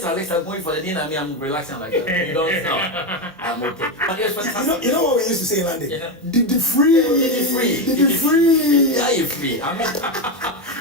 to Alexa going for the dinner, I'm relaxing like that. You don't know. I'm okay. But it was fantastic. You know what we used to say in London? Yeah. Did free. Yeah, you're free. I mean,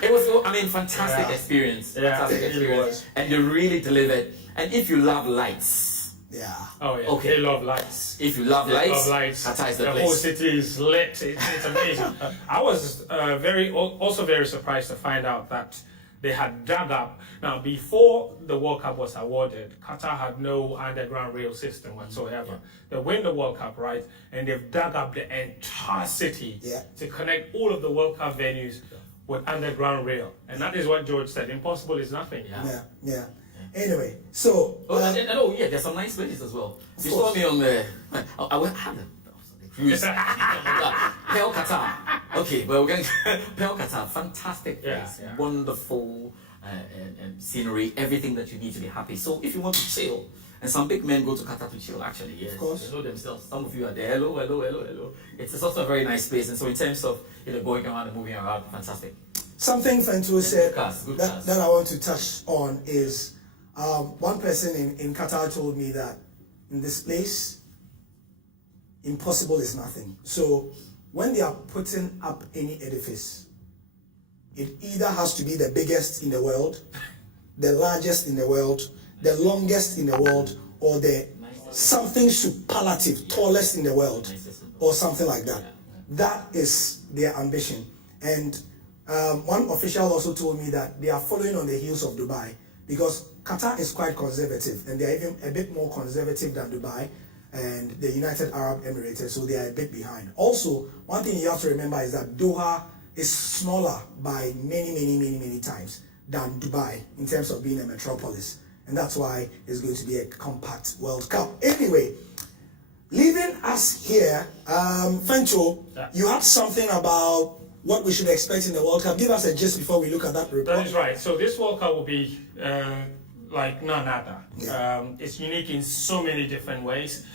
it was, fantastic experience. Fantastic experience. And they really delivered. And if you love lights. Yeah. Oh, yeah. Okay. They love lights. If you love lights, Qatar is the place. whole city is lit. It's amazing. I was also very surprised to find out that they had dug up. Now, before the World Cup was awarded, Qatar had no underground rail system whatsoever. They win the World Cup, right? And they've dug up the entire city to connect all of the World Cup venues with underground rail. And that is what George said. Impossible is nothing. Yeah. Anyway, so... there's some nice places as well. You saw me on the... I had a cruise. Pearl Qatar. Okay, well, we're going to... Pearl Qatar, fantastic place. Wonderful scenery, everything that you need to be happy. So if you want to chill, and some big men go to Qatar to chill, actually, yes. Of course. They know themselves. Some of you are there. Hello. It's also a very nice place. And so in terms of going around and moving around, fantastic. Something Fentuo said that I want to touch on is... one person in Qatar told me that in this place, impossible is nothing. So when they are putting up any edifice, it either has to be the biggest in the world, the largest in the world, the longest in the world, or the something superlative, tallest in the world, or something like that. That is their ambition. And one official also told me that they are following on the heels of Dubai, because Qatar is quite conservative, and they are even a bit more conservative than Dubai and the United Arab Emirates, so they are a bit behind. Also, one thing you have to remember is that Doha is smaller by many times than Dubai in terms of being a metropolis, and that's why it's going to be a compact World Cup. Anyway, leaving us here, Fentuo, you had something about what we should expect in the World Cup. Give us a gist before we look at that report. That is right. So this World Cup will be like none other. It's unique in so many different ways,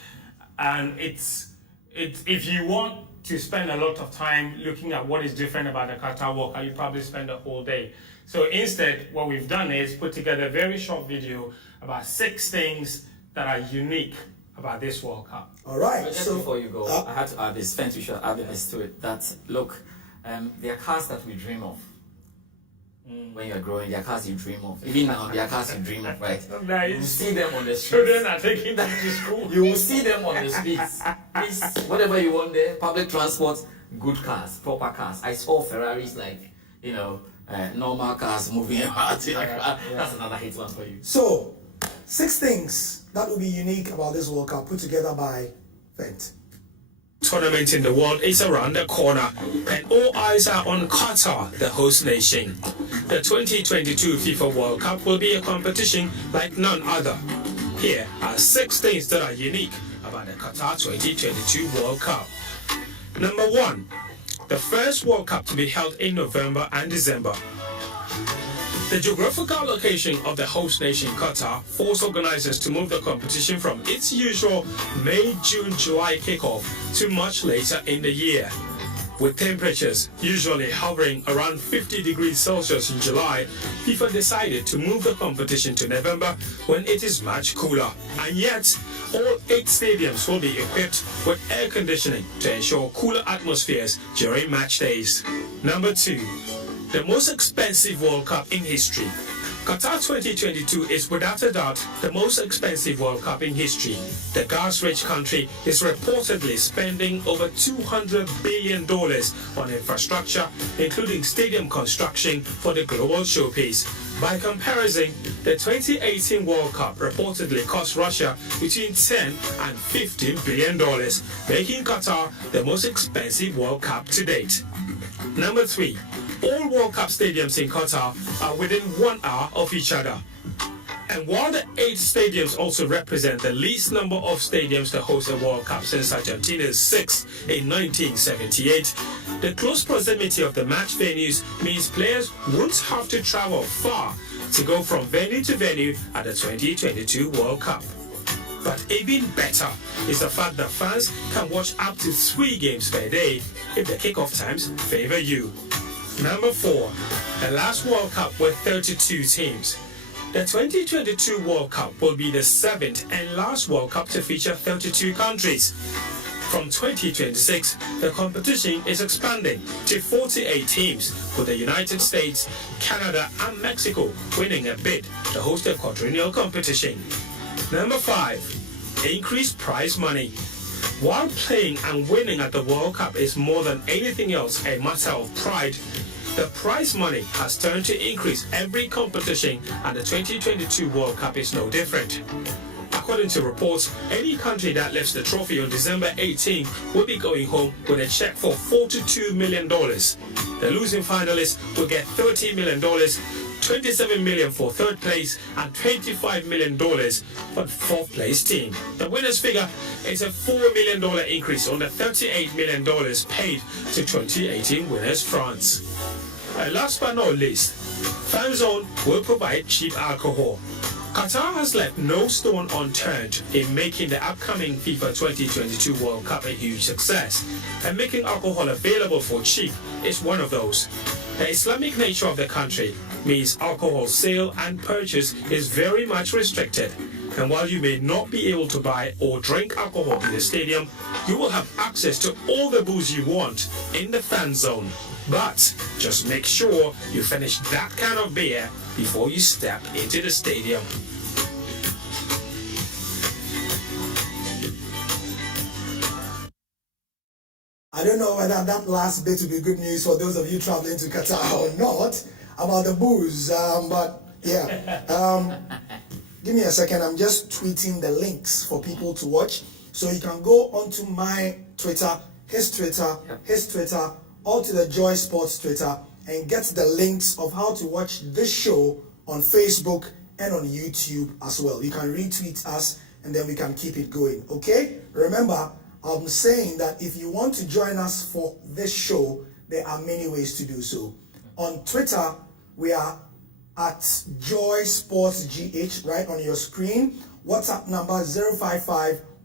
and it's if you want to spend a lot of time looking at what is different about the Qatar World Cup, you probably spend a whole day. So instead, what we've done is put together a very short video about 6 things that are unique about this World Cup. All right. But just before you go, I had to add this. Fentuo should add this to it. That look. There are cars that we dream of. When you're growing, there are cars you dream of. Even now, there are cars you dream of, right? Nice. You will see them on the streets. Children are taking them to school. You will see them on the streets. Please, whatever you want there, public transport, good cars, proper cars. I saw Ferraris like, normal cars moving around. That's another hit one for you. So, 6 things that will be unique about this World Cup put together by Fent. Tournament in the world is around the corner, and all eyes are on Qatar, the host nation. The 2022 FIFA World Cup will be a competition like none other. Here are 6 things that are unique about the Qatar 2022 World Cup. Number 1, the first World Cup to be held in November and December. The geographical location of the host nation, Qatar, forced organizers to move the competition from its usual May, June, July kickoff to much later in the year. With temperatures usually hovering around 50 degrees Celsius in July, FIFA decided to move the competition to November when it is much cooler. And yet, all 8 stadiums will be equipped with air conditioning to ensure cooler atmospheres during match days. Number 2. The most expensive World Cup in history. Qatar 2022 is without a doubt the most expensive World Cup in history. The gas-rich country is reportedly spending over $200 billion on infrastructure, including stadium construction for the global showpiece. By comparison, the 2018 World Cup reportedly cost Russia between $10 and $15 billion, making Qatar the most expensive World Cup to date. Number 3. All World Cup stadiums in Qatar are within 1 hour of each other. And while the 8 stadiums also represent the least number of stadiums to host a World Cup since Argentina's 6 in 1978, the close proximity of the match venues means players won't have to travel far to go from venue to venue at the 2022 World Cup. But even better is the fact that fans can watch up to 3 games per day if the kickoff times favor you. Number 4, the last World Cup with 32 teams. The 2022 World Cup will be the 7th and last World Cup to feature 32 countries. From 2026, the competition is expanding to 48 teams, with the United States, Canada and Mexico winning a bid to host the quadrennial competition. Number 5. Increased prize money. While playing and winning at the World Cup is more than anything else a matter of pride, the prize money has turned to increase every competition, and the 2022 World Cup is no different. According to reports, any country that lifts the trophy on December 18 will be going home with a check for $42 million. The losing finalists will get $30 million, $27 million for third place, and $25 million for the fourth place team. The winner's figure is a $4 million increase on the $38 million paid to 2018 winners France. And last but not least, Fanzone will provide cheap alcohol. Qatar has left no stone unturned in making the upcoming FIFA 2022 World Cup a huge success, and making alcohol available for cheap is one of those. The Islamic nature of the country means alcohol sale and purchase is very much restricted, and while you may not be able to buy or drink alcohol in the stadium, you will have access to all the booze you want in the fan zone. But just make sure you finish that can of beer before you step into the stadium. I don't know whether that last bit will be good news for those of you traveling to Qatar or not about the booze, but yeah. Give me a second, I'm just tweeting the links for people to watch. So you can go onto my Twitter, his Twitter, or to the Joy Sports Twitter and get the links of how to watch this show on Facebook and on YouTube as well. You can retweet us and then we can keep it going, okay? Remember, I'm saying that if you want to join us for this show, there are many ways to do so. On Twitter, we are at Joy Sports GH, right on your screen. WhatsApp number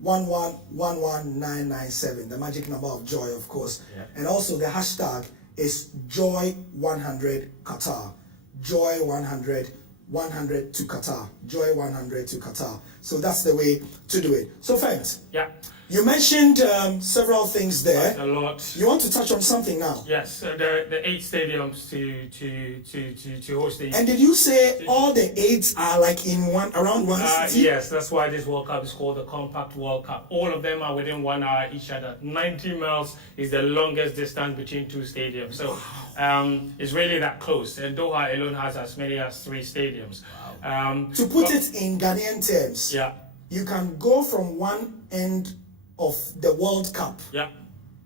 055-1111-997, the magic number of Joy, of course. Yeah. And also the hashtag is Joy100 Qatar. Joy100, 100 to Qatar. Joy100 to Qatar. So that's the way to do it. So, Fent. Yeah. You mentioned several things there. A lot. You want to touch on something now? Yes, the 8 stadiums to host the. And did you say all the 8 are like in around one city? Yes, that's why this World Cup is called the Compact World Cup. All of them are within 1 hour each other. 90 miles is the longest distance between 2 stadiums. So it's really that close. And Doha alone has as many as 3 stadiums. Wow. To put it in Ghanaian terms, yeah, you can go from one end of the World Cup, yeah,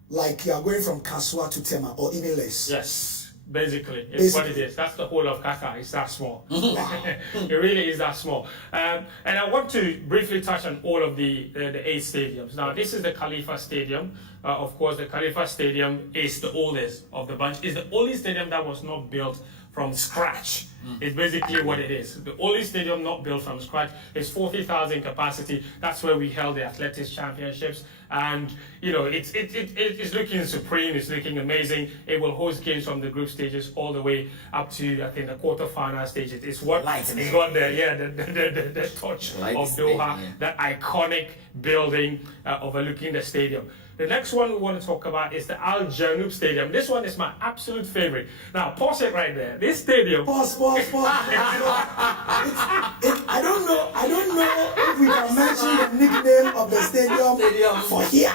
like you are going from Kaswa to Tema, or even less. Yes, basically, it's what it is. That's the whole of Qatar. It's that small. It really is that small. And I want to briefly touch on all of the 8 stadiums. Now, this is the Khalifa Stadium. Of course, the Khalifa Stadium is the oldest of the bunch. It's the only stadium that was not built from scratch. It's basically what it is. The only stadium not built from scratch is 40,000 capacity. That's where we held the athletics championships. And, you know, it's looking supreme. It's looking amazing. It will host games from the group stages all the way up to, I think, the quarterfinal stages. It's what it's got the touch of Doha, that iconic building overlooking the stadium. The next one we want to talk about is the Janup Stadium. This one is my absolute favorite. Now, pause it right there. This stadium. Pause. I don't know if we can mention the nickname of the stadium for here.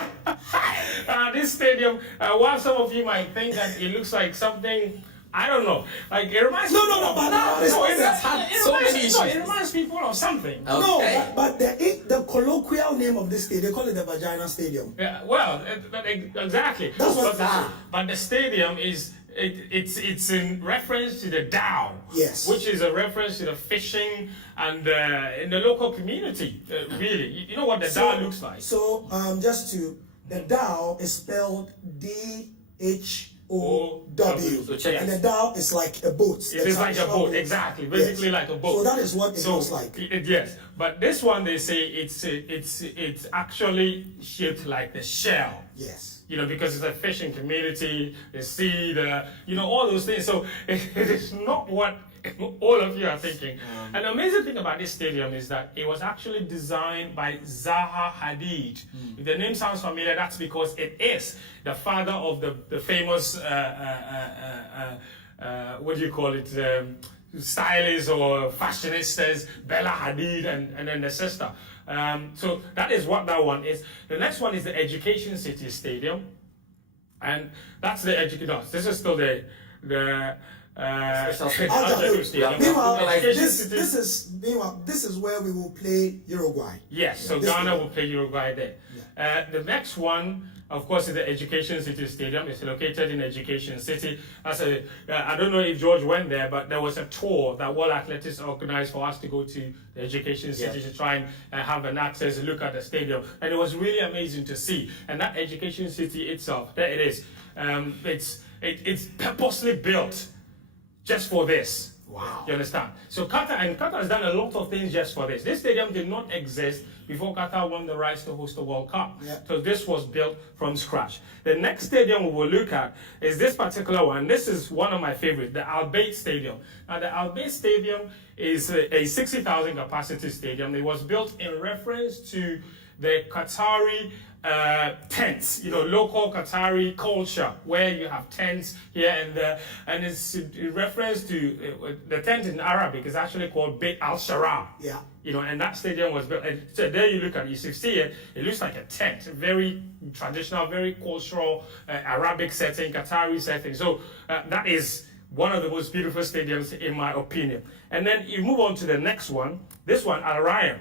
This stadium, while some of you might think that it looks like something, I don't know. Like, it reminds me. It reminds people of something. Okay. No, but the colloquial name of this stadium, they call it the Vagina Stadium. Yeah, well, exactly. That's what that. But the stadium is. It's in reference to the dhow, yes, which is a reference to the fishing and in the local community. Really, you know what the dhow looks like. So, the dhow is spelled DHOW, and the dhow is like a boat. It is like a boat, exactly, basically like a boat. So that is what it looks like. Yes, but this one they say it's actually shaped like the shell. Yes. You know, because it's a fishing community, the sea, all those things. So it is not what all of you are thinking. And the amazing thing about this stadium is that it was actually designed by Zaha Hadid. If the name sounds familiar, that's because it is the father of the famous, what do you call it, stylists or fashionistas, Bella Hadid and then the sister. So that is what that one is. The next one is the Education City Stadium. And that's the education. This is still the meanwhile, this is where we will play Uruguay. Yes, so Ghana will play Uruguay there. Yeah. The next one, of course, is the Education City Stadium. It's located in Education City. I don't know if George went there, but there was a tour that World Athletics organized for us to go to the Education City to try and have an access look at the stadium. And it was really amazing to see. And that Education City itself, there it is. It's purposely built just for this. Wow. You understand? So Qatar has done a lot of things just for this. This stadium did not exist before Qatar won the rights to host the World Cup. Yeah. So this was built from scratch. The next stadium we will look at is this particular one. This is one of my favorites, the Al Bayt Stadium. Now the Al Bayt Stadium is a 60,000 capacity stadium. It was built in reference to the Qatari tents, local Qatari culture, where you have tents here and there, and it's in reference to the tent in Arabic is actually called Bayt al-Shara. Yeah. And that stadium was built, and so there you look at it, you see it looks like a tent, very traditional, very cultural, Arabic setting, Qatari setting. So that is one of the most beautiful stadiums in my opinion. And then you move on to the next one, this one, Al Rayyan.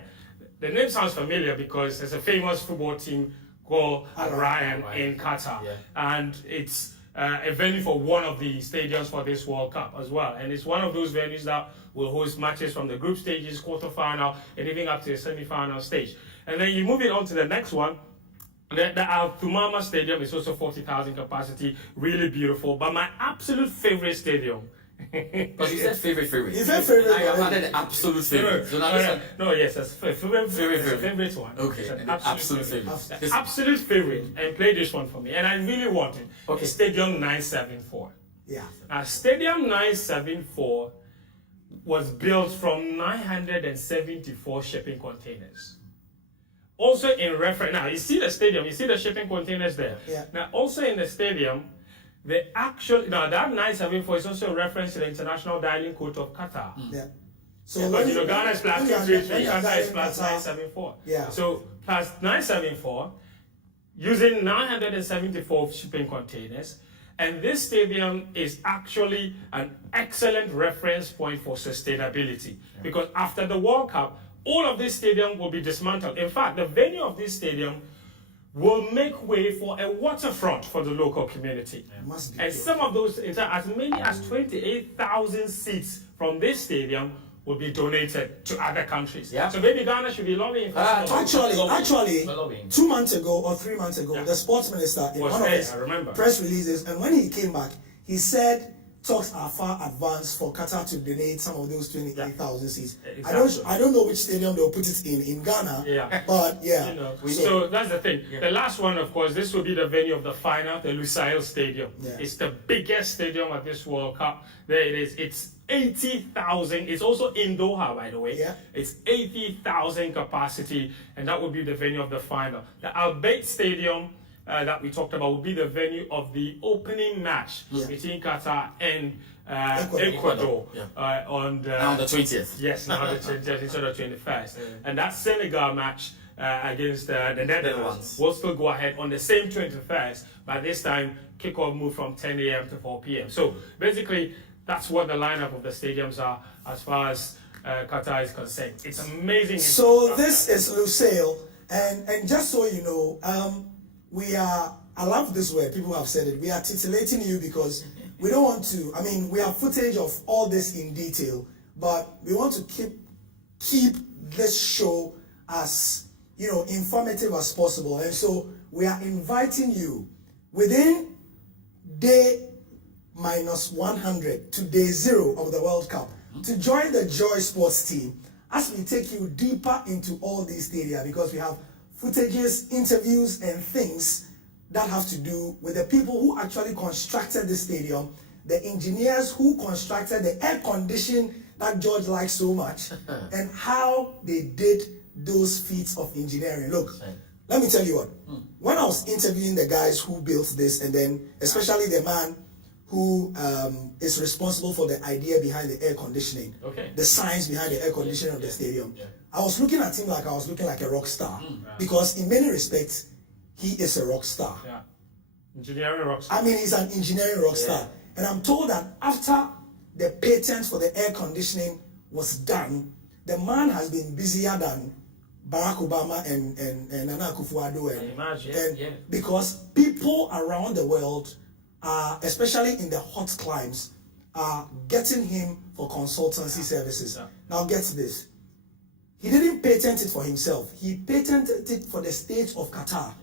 The name sounds familiar because there's a famous football team called Al Rayyan in Qatar. Yeah. And it's a venue for one of the stadiums for this World Cup as well. And it's one of those venues that will host matches from the group stages, quarterfinal, and even up to the semi-final stage. And then you move it on to the next one. The Al Thumama Stadium is also 40,000 capacity, really beautiful. But my absolute favorite stadium, because you said favorite. You said favorite. I have added the absolute favorite. Yes, that's favorite one. Okay, absolute favorite. The absolute favorite, and play this one for me. And I really want it. Okay. Stadium 974. Yeah. Now, Stadium 974 was built from 974 shipping containers. Also in reference, now you see the stadium, you see the shipping containers there. Yeah. Now, also in the stadium, that 974 is also a reference to the International Dialing Code of Qatar. Yeah. So Ghana is plus 233, Qatar is plus 974. Yeah. So plus 974, using 974 shipping containers, and this stadium is actually an excellent reference point for sustainability. Because after the World Cup, all of this stadium will be dismantled. In fact, the venue of this stadium will make way for a waterfront for the local community. And some of those, as many as 28,000 seats from this stadium will be donated to other countries. Yeah. So maybe Ghana should be lobbying for Actually, 2 months ago or 3 months ago, the sports minister in one of his press releases, and when he came back, he said talks are far advanced for Qatar to donate some of those 28,000 seats. Exactly. I don't know which stadium they'll put it in Ghana, but yeah. So that's the thing. Yeah. The last one, of course, this will be the venue of the final, the Lusail Stadium. Yeah. It's the biggest stadium at this World Cup. There it is. It's 80,000. It's also in Doha, by the way. Yeah. It's 80,000 capacity, and that will be the venue of the final. The Al Bayt Stadium that we talked about will be the venue of the opening match between Qatar and Ecuador on the 20th. Yes, now the 20th instead of 21st. And that Senegal match against the Netherlands will still go ahead on the same 21st, but this time kickoff move from 10 a.m. to 4 p.m. So basically, that's what the lineup of the stadiums are as far as Qatar is concerned. It's amazing. So this is Lusail, and just so you know, I love this word, people have said it, we are titillating you because we don't want to, we have footage of all this in detail, but we want to keep this show as, informative as possible. And so we are inviting you within day -100 to day 0 of the World Cup to join the Joy Sports team as we take you deeper into all these areas, because we have footages, interviews, and things that have to do with the people who actually constructed the stadium, the engineers who constructed the air condition that George likes so much, and how they did those feats of engineering. Look, let me tell you what. When I was interviewing the guys who built this, and then especially the man who is responsible for the idea behind the air conditioning, the science behind the air conditioning of the stadium, I was looking at him like I was looking like a rock star, because in many respects, he is a rock star. Yeah. Engineering rock star. I mean, he's an engineering rock star. And I'm told that after the patent for the air conditioning was done, the man has been busier than Barack Obama and Nana Akufo-Addo. Because people around the world, especially in the hot climes, are getting him for consultancy services. Now get this. He didn't patent it for himself. He patented it for the state of Qatar.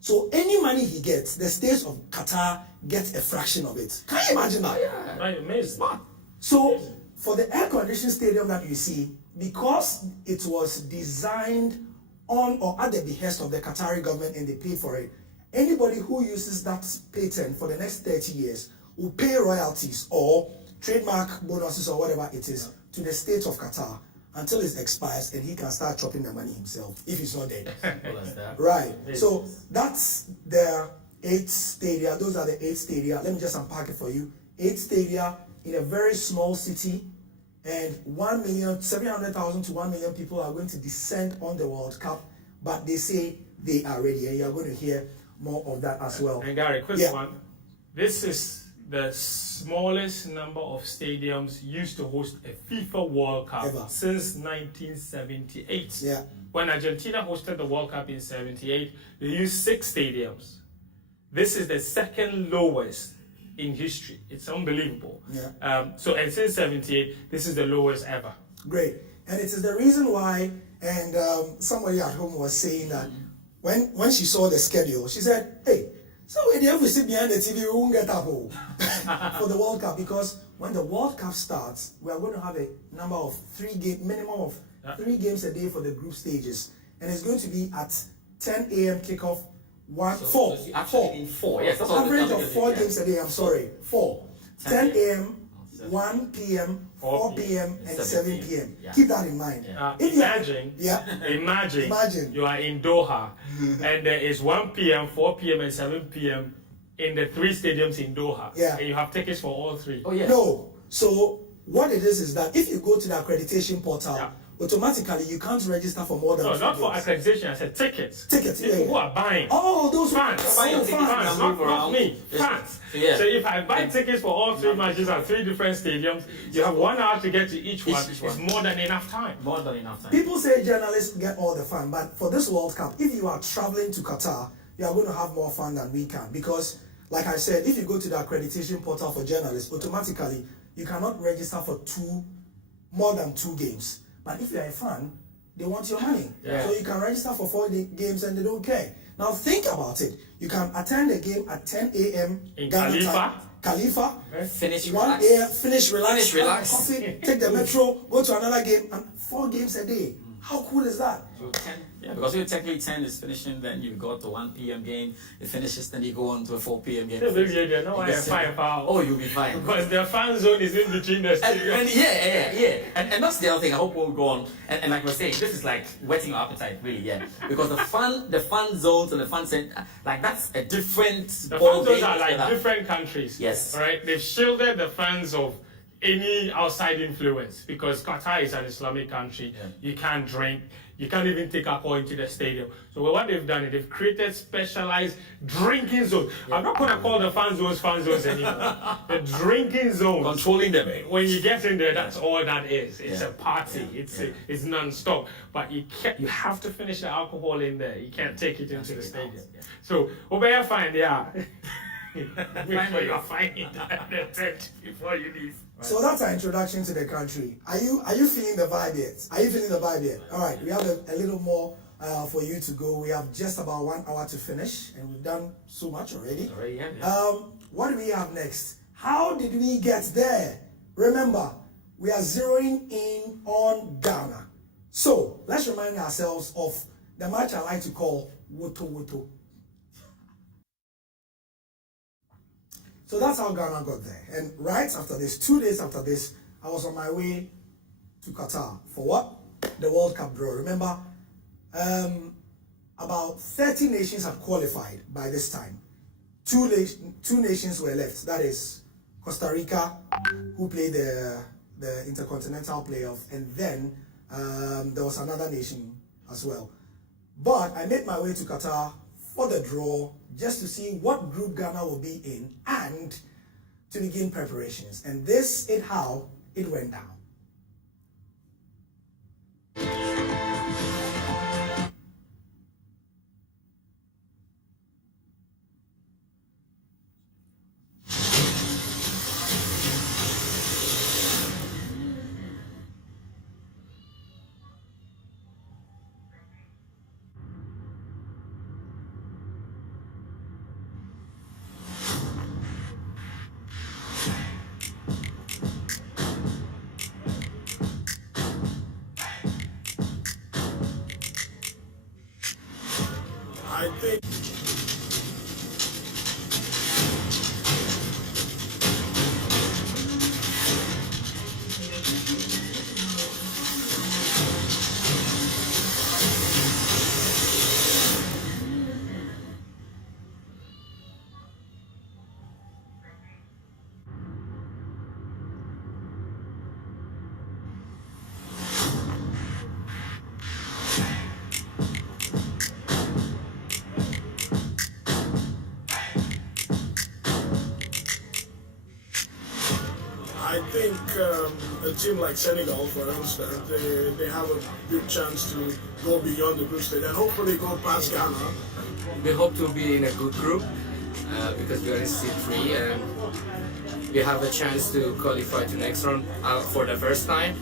So any money he gets, the state of Qatar gets a fraction of it. Can you imagine that? Right, amazing. So for the air-conditioned stadium that you see, because it was designed on or at the behest of the Qatari government and they paid for it, anybody who uses that patent for the next 30 years will pay royalties or trademark bonuses or whatever it is to the state of Qatar until it expires, and he can start chopping the money himself if he's not dead. Right. So that's the 8 stadia. Those are the 8 stadia. Let me just unpack it for you. 8 stadia in a very small city, and 700,000 to 1 million people are going to descend on the World Cup, but they say they are ready, and you're going to hear more of that as well. And Gary, quick one. This is the smallest number of stadiums used to host a FIFA World Cup since 1978. When Argentina hosted the World Cup in 78, they used 6 stadiums. This is the second lowest in history. It's unbelievable. And since 78, this is the lowest ever. Great. And it is the reason why, and somebody at home was saying that when she saw the schedule, she said, hey, so if we sit behind the TV, we won't get up for the World Cup, because when the World Cup starts, we are going to have a number of minimum of 3 games a day for the group stages, and it's going to be at 10 a.m. kickoff. 4. Yes, that's average of 4 games a day. I'm sorry, 4. 10 a.m., 1 p.m., 4 p.m. and 7 p.m. Keep that in mind. Imagine you are in Doha and there is 1 p.m., 4 p.m. and 7 p.m. in the 3 stadiums in Doha. And you have tickets for all 3. No. So what it is that if you go to the accreditation portal, automatically you can't register for more than 2 not games. for accreditation, I said tickets. Tickets, People who are buying. Oh, those fans. Fans, not me. Fans. So if I buy tickets for all 3 matches at 3 different stadiums, you have 1 hour to get to each one. It's more than enough time. People say journalists get all the fun, but for this World Cup, if you are traveling to Qatar, you are going to have more fun than we can, because, like I said, if you go to the accreditation portal for journalists, automatically you cannot register for more than 2 games. But if you're a fan, they want your money. So you can register for 4 games and they don't care. Now think about it. You can attend a game at 10 a.m. in Khalifa. Finish, 1 a.m. Finish, relax. Coffee, take the metro, go to another game, and 4 games a day. How cool is that? So 10, because if technically 10 is finishing, then you go to 1 p.m. game, it finishes, then you go on to a 4 p.m. game. You'll be fine. Because the fan zone is in between the stadiums. And that's the other thing. I hope we'll go on. And like we're saying, this is like whetting your appetite, really, because the fun zones and the fun center, like that's a different. The fan zones are like different countries. Yes. Right? They've shielded the fans of any outside influence, because Qatar is an Islamic country. You can't drink. You can't even take alcohol into the stadium. So what they've done is they've created specialized drinking zones. I'm not going to call the fan zones anymore. The drinking zones. Controlling them. When you get in there, that's all that is. It's a party. It's non-stop. But you have to finish the alcohol in there. You can't take it into the stadium. So, you're fine, Make sure you're fine the tent before you leave. So that's our introduction to the country. Are you feeling the vibe yet? All right, we have a little more for you to go. We have just about 1 hour to finish, and we've done so much already. What do we have next? How did we get there? Remember, we are zeroing in on Ghana. So let's remind ourselves of the match I like to call Woto Woto. So that's how Ghana got there. And right after this, 2 days after this, I was on my way to Qatar for what? The World Cup draw. Remember, about 30 nations have qualified by this time. Two nations were left. That is Costa Rica, who played the Intercontinental Playoff, and then there was another nation as well. But I made my way to Qatar for the draw just to see what group Ghana will be in and to begin preparations. And this is how it went down. I think a team like Senegal, for instance, they have a good chance to go beyond the group stage and hopefully go past Ghana. We hope to be in a good group because we are in C3 and we have a chance to qualify to next round for the first time,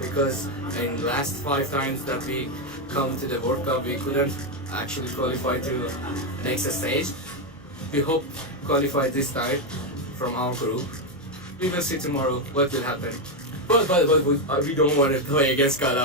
because in last 5 times that we come to the World Cup we couldn't actually qualify to next stage. We hope qualify this time from our group. We will see tomorrow what will happen. But we don't want to play against Ghana.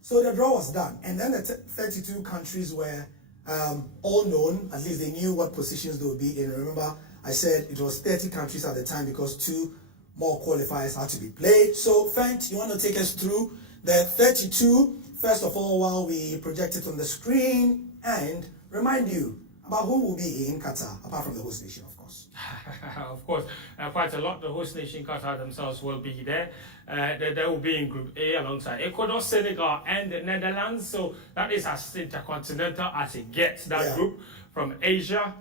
So the draw was done, and then the 32 countries were all known. At least they knew what positions they would be in. Remember, I said it was 30 countries at the time because 2 more qualifiers had to be played. So, Fent, you want to take us through the 32, first of all, while we project it on the screen, and remind you about who will be in Qatar, apart from the host nation, of course. Of course, quite a lot. The host nation, Qatar themselves, will be there. They will be in Group A alongside Ecuador, Senegal, and the Netherlands. So that is as intercontinental as it gets, that group, from Asia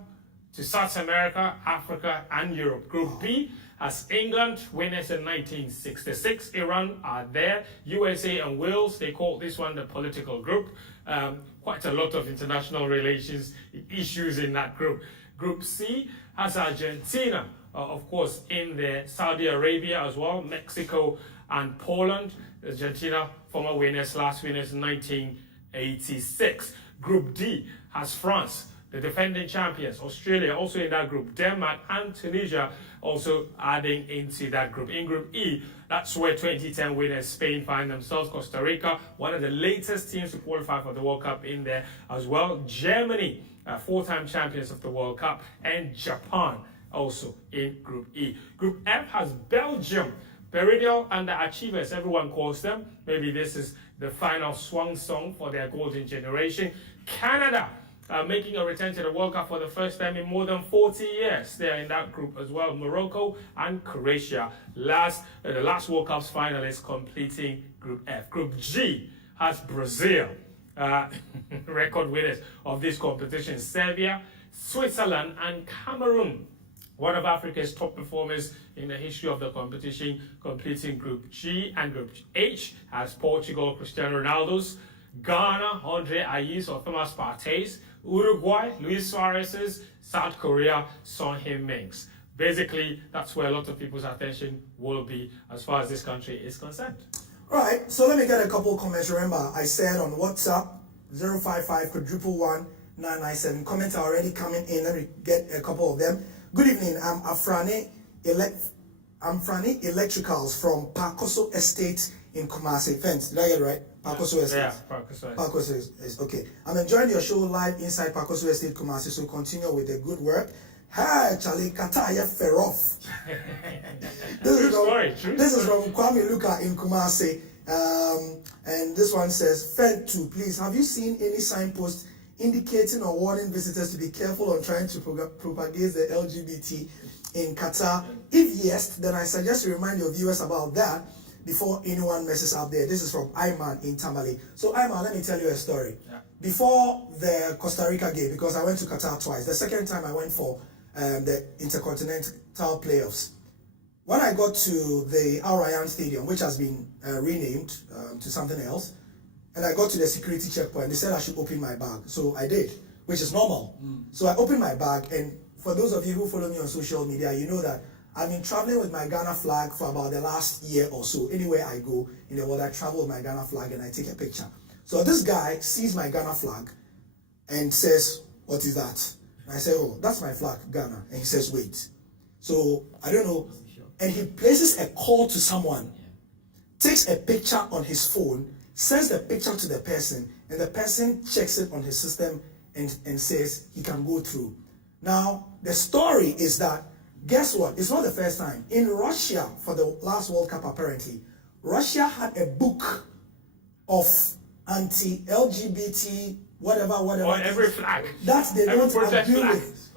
to South America, Africa, and Europe. Group B has England, winners in 1966. Iran are there. USA and Wales, they call this one the political group. Quite a lot of international relations issues in that group. Group C has Argentina, of course, in there. Saudi Arabia as well, Mexico and Poland. Argentina, former winners, last winners in 1986. Group D has France, the defending champions. Australia also in that group. Denmark and Tunisia also adding into that group. In Group E, that's where 2010 winners Spain find themselves. Costa Rica, one of the latest teams to qualify for the World Cup, in there as well. Germany, 4-time champions of the World Cup. And Japan also in Group E. Group F has Belgium, Perennial underachievers, everyone calls them. Maybe this is the final swan song for their golden generation. Canada, making a return to the World Cup for the first time in more than 40 years. They're in that group as well. Morocco and Croatia, the last World Cup's finalists, completing Group F. Group G has Brazil, record winners of this competition. Serbia, Switzerland, and Cameroon, one of Africa's top performers in the history of the competition, completing Group G. And Group H has Portugal, Cristiano Ronaldo's, Ghana, Andre Ayew or Thomas Partey's, Uruguay, Luis Suarez's, South Korea, Son Heung-min's. Basically, that's where a lot of people's attention will be as far as this country is concerned. All right, so let me get a couple of comments. Remember, I said on WhatsApp, 055-111-997. Comments are already coming in. Let me get a couple of them. Good evening. I'm Afrane Amfrani Electricals from Pakoso Estate in Kumasi. Fence, did I get it right? Pakoso Estate. Yeah, Pakoso. Pakoso is okay. I'm enjoying your show live inside Pakoso Estate, Kumasi. So continue with the good work. Hi, Charlie, Qatar Are ferof. This is from Kwame Luka in Kumasi. And this one says, Fentuo, please, have you seen any signposts indicating or warning visitors to be careful on trying to propagate the LGBT in Qatar? If yes, then I suggest you remind your viewers about that before anyone messes up there. This is from Ayman in Tamale. So Ayman, let me tell you a story. Yeah. Before the Costa Rica game, because I went to Qatar twice, the second time I went for the Intercontinental Playoffs. When I got to the Qatar Stadium, which has been renamed to something else, and I got to the security checkpoint, they said I should open my bag. So I did, which is normal. So I opened my bag, and for those of you who follow me on social media, you know that I've been traveling with my Ghana flag for about the last year or so. Anywhere I go in the world, I travel with my Ghana flag and I take a picture. So this guy sees my Ghana flag and says, "What is that?" And I say, "Oh, that's my flag, Ghana." And he says, "Wait." So I don't know. And he places a call to someone, takes a picture on his phone, sends the picture to the person, and the person checks it on his system and says he can go through. Now, the story is that, guess what? It's not the first time. In Russia, for the last World Cup apparently, Russia had a book of anti-LGBT, whatever. On every flag. That they don't agree with.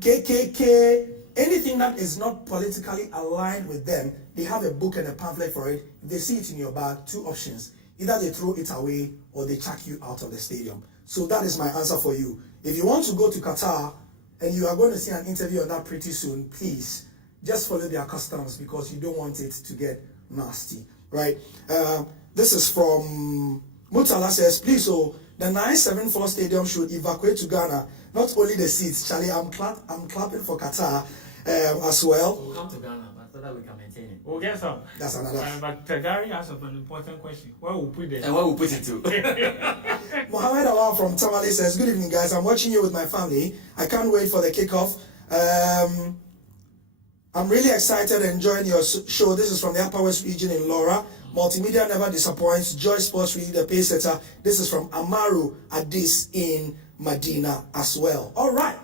KKK, anything that is not politically aligned with them, they have a book and a pamphlet for it. If they see it in your bag, two options. Either they throw it away or they chuck you out of the stadium. So that is my answer for you. If you want to go to Qatar and you are going to see an interview on that pretty soon, please just follow their customs because you don't want it to get nasty, right? This is from Mutala says, please, so the 974 stadium should evacuate to Ghana. Not only the seats, Charlie, I'm clapping for Qatar as well. We'll come to Ghana, but so that we can maintain it. We'll get some. That's another. But Gary has an important question. Where will we put it? And where we'll put it to? Mohammed Awal from Tamale says, good evening, guys. I'm watching you with my family. I can't wait for the kickoff. I'm really excited and enjoying your show. This is from the Upper West region in Laura. Multimedia never disappoints. Joy Sports really the pace setter. This is from Amaru Adis in Medina as well. All right.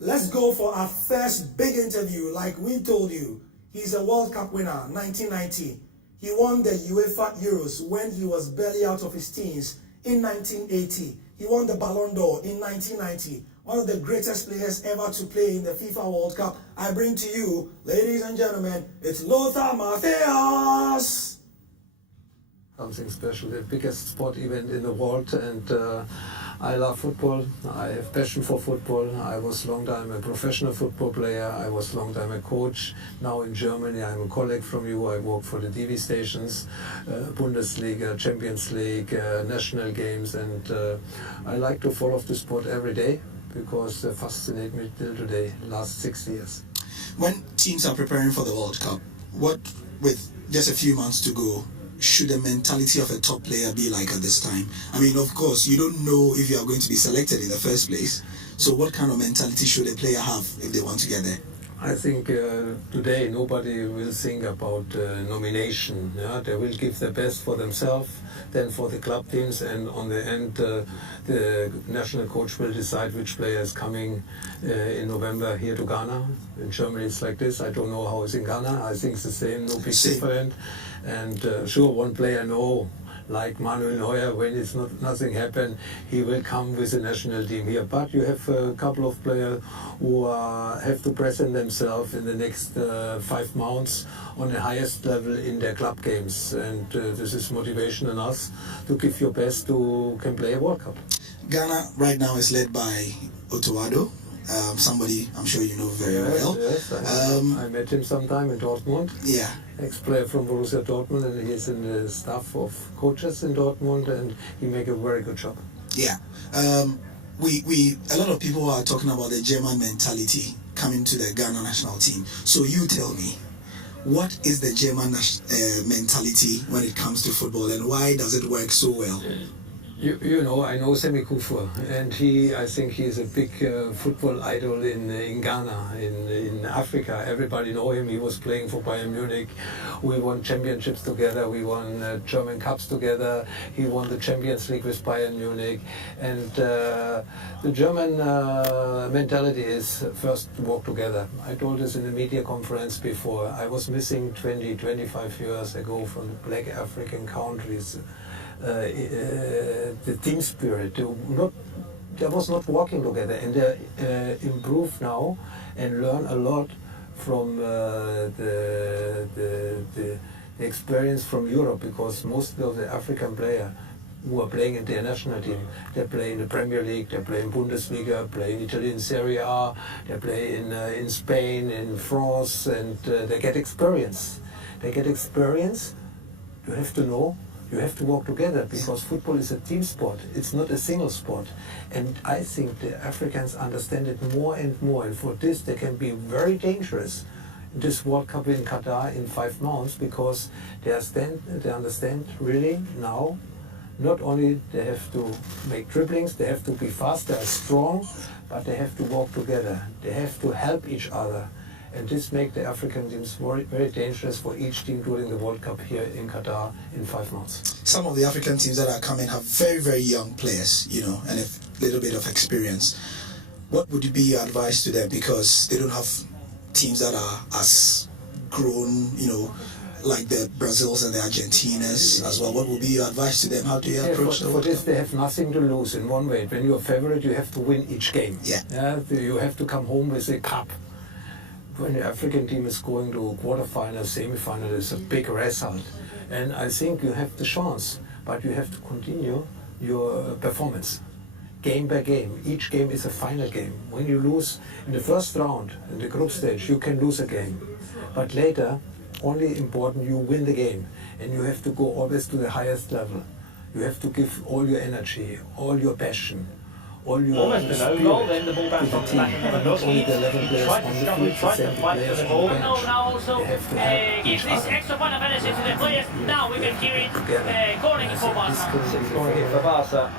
Let's go for our first big interview. Like we told you, he's a World Cup winner, 1990. He won the UEFA Euros when he was barely out of his teens in 1980. He won the Ballon d'Or in 1990. One of the greatest players ever to play in the FIFA World Cup. I bring to you, ladies and gentlemen, it's Lothar Matthäus. Something special, the biggest sport event in the world, and I love football. I have passion for football. I was a long time a professional football player. I was a long time a coach. Now in Germany, I'm a colleague from you. I work for the TV stations, Bundesliga, Champions League, national games, and I like to follow the sport every day because it fascinates me till today, last 6 years. When teams are preparing for the World Cup, what, with just a few months to go, should the mentality of a top player be like at this time? I mean, of course, you don't know if you are going to be selected in the first place. So what kind of mentality should a player have if they want to get there? I think today nobody will think about nomination. Yeah? They will give their best for themselves, then for the club teams, and on the end the national coach will decide which player is coming in November here to Ghana. In Germany it's like this. I don't know how it's in Ghana. I think it's the same, no big difference. And sure, one player know, like Manuel Neuer, when it's nothing happen, he will come with the national team here. But you have a couple of players who have to present themselves in the next 5 months on the highest level in their club games. And this is motivation on us to give your best to can play a World Cup. Ghana right now is led by Addo, somebody I'm sure you know very well. Yes, I met him sometime in Dortmund. Yeah. Ex-player from Borussia Dortmund, and he's in the staff of coaches in Dortmund, and he make a very good job. Yeah. A lot of people are talking about the German mentality coming to the Ghana national team. So you tell me, what is the German mentality when it comes to football, and why does it work so well? You know, I know Semi Kufur, and I think he is a big football idol in Ghana, in Africa. Everybody know him. He was playing for Bayern Munich. We won championships together. We won German Cups together. He won the Champions League with Bayern Munich. And the German mentality is first to work together. I told this in the media conference before. I was missing 25 years ago from the black African countries. The team spirit, they was not working together, and they improve now and learn a lot from the experience from Europe, because most of the African players who are playing in their national team, they play in the Premier League, they play in Bundesliga, play in Italian Serie A, they play in Spain, in France, and they get experience. They get experience. You have to know. You have to work together, because football is a team sport. It's not a single sport. And I think the Africans understand it more and more. And for this, they can be very dangerous in this World Cup in Qatar in 5 months, because they understand really now, not only they have to make dribblings, they have to be fast, they are strong, but they have to work together. They have to help each other. And this makes the African teams very, very dangerous for each team during the World Cup here in Qatar in 5 months. Some of the African teams that are coming have very, very young players, you know, and a little bit of experience. What would be your advice to them? Because they don't have teams that are as grown, you know, like the Brazils and the Argentinas as well. What would be your advice to them? How do you approach the World Cup? For this, they have nothing to lose in one way. When you're a favorite, you have to win each game. Yeah. You have to come home with a cup. When the African team is going to a quarterfinal, semi-final, it's a big result. And I think you have the chance, but you have to continue your performance, game by game. Each game is a final game. When you lose in the first round, in the group stage, you can lose a game. But later, only important, you win the game. And you have to go always to the highest level. You have to give all your energy, all your passion. Almost an own goal, then the ball bounced off the back of Lewandowski. He tried to struggle, tried to fight for the ball. Now also gives this extra point of energy to the players. Now we can hear it calling for Barca. Scoring it for Barca.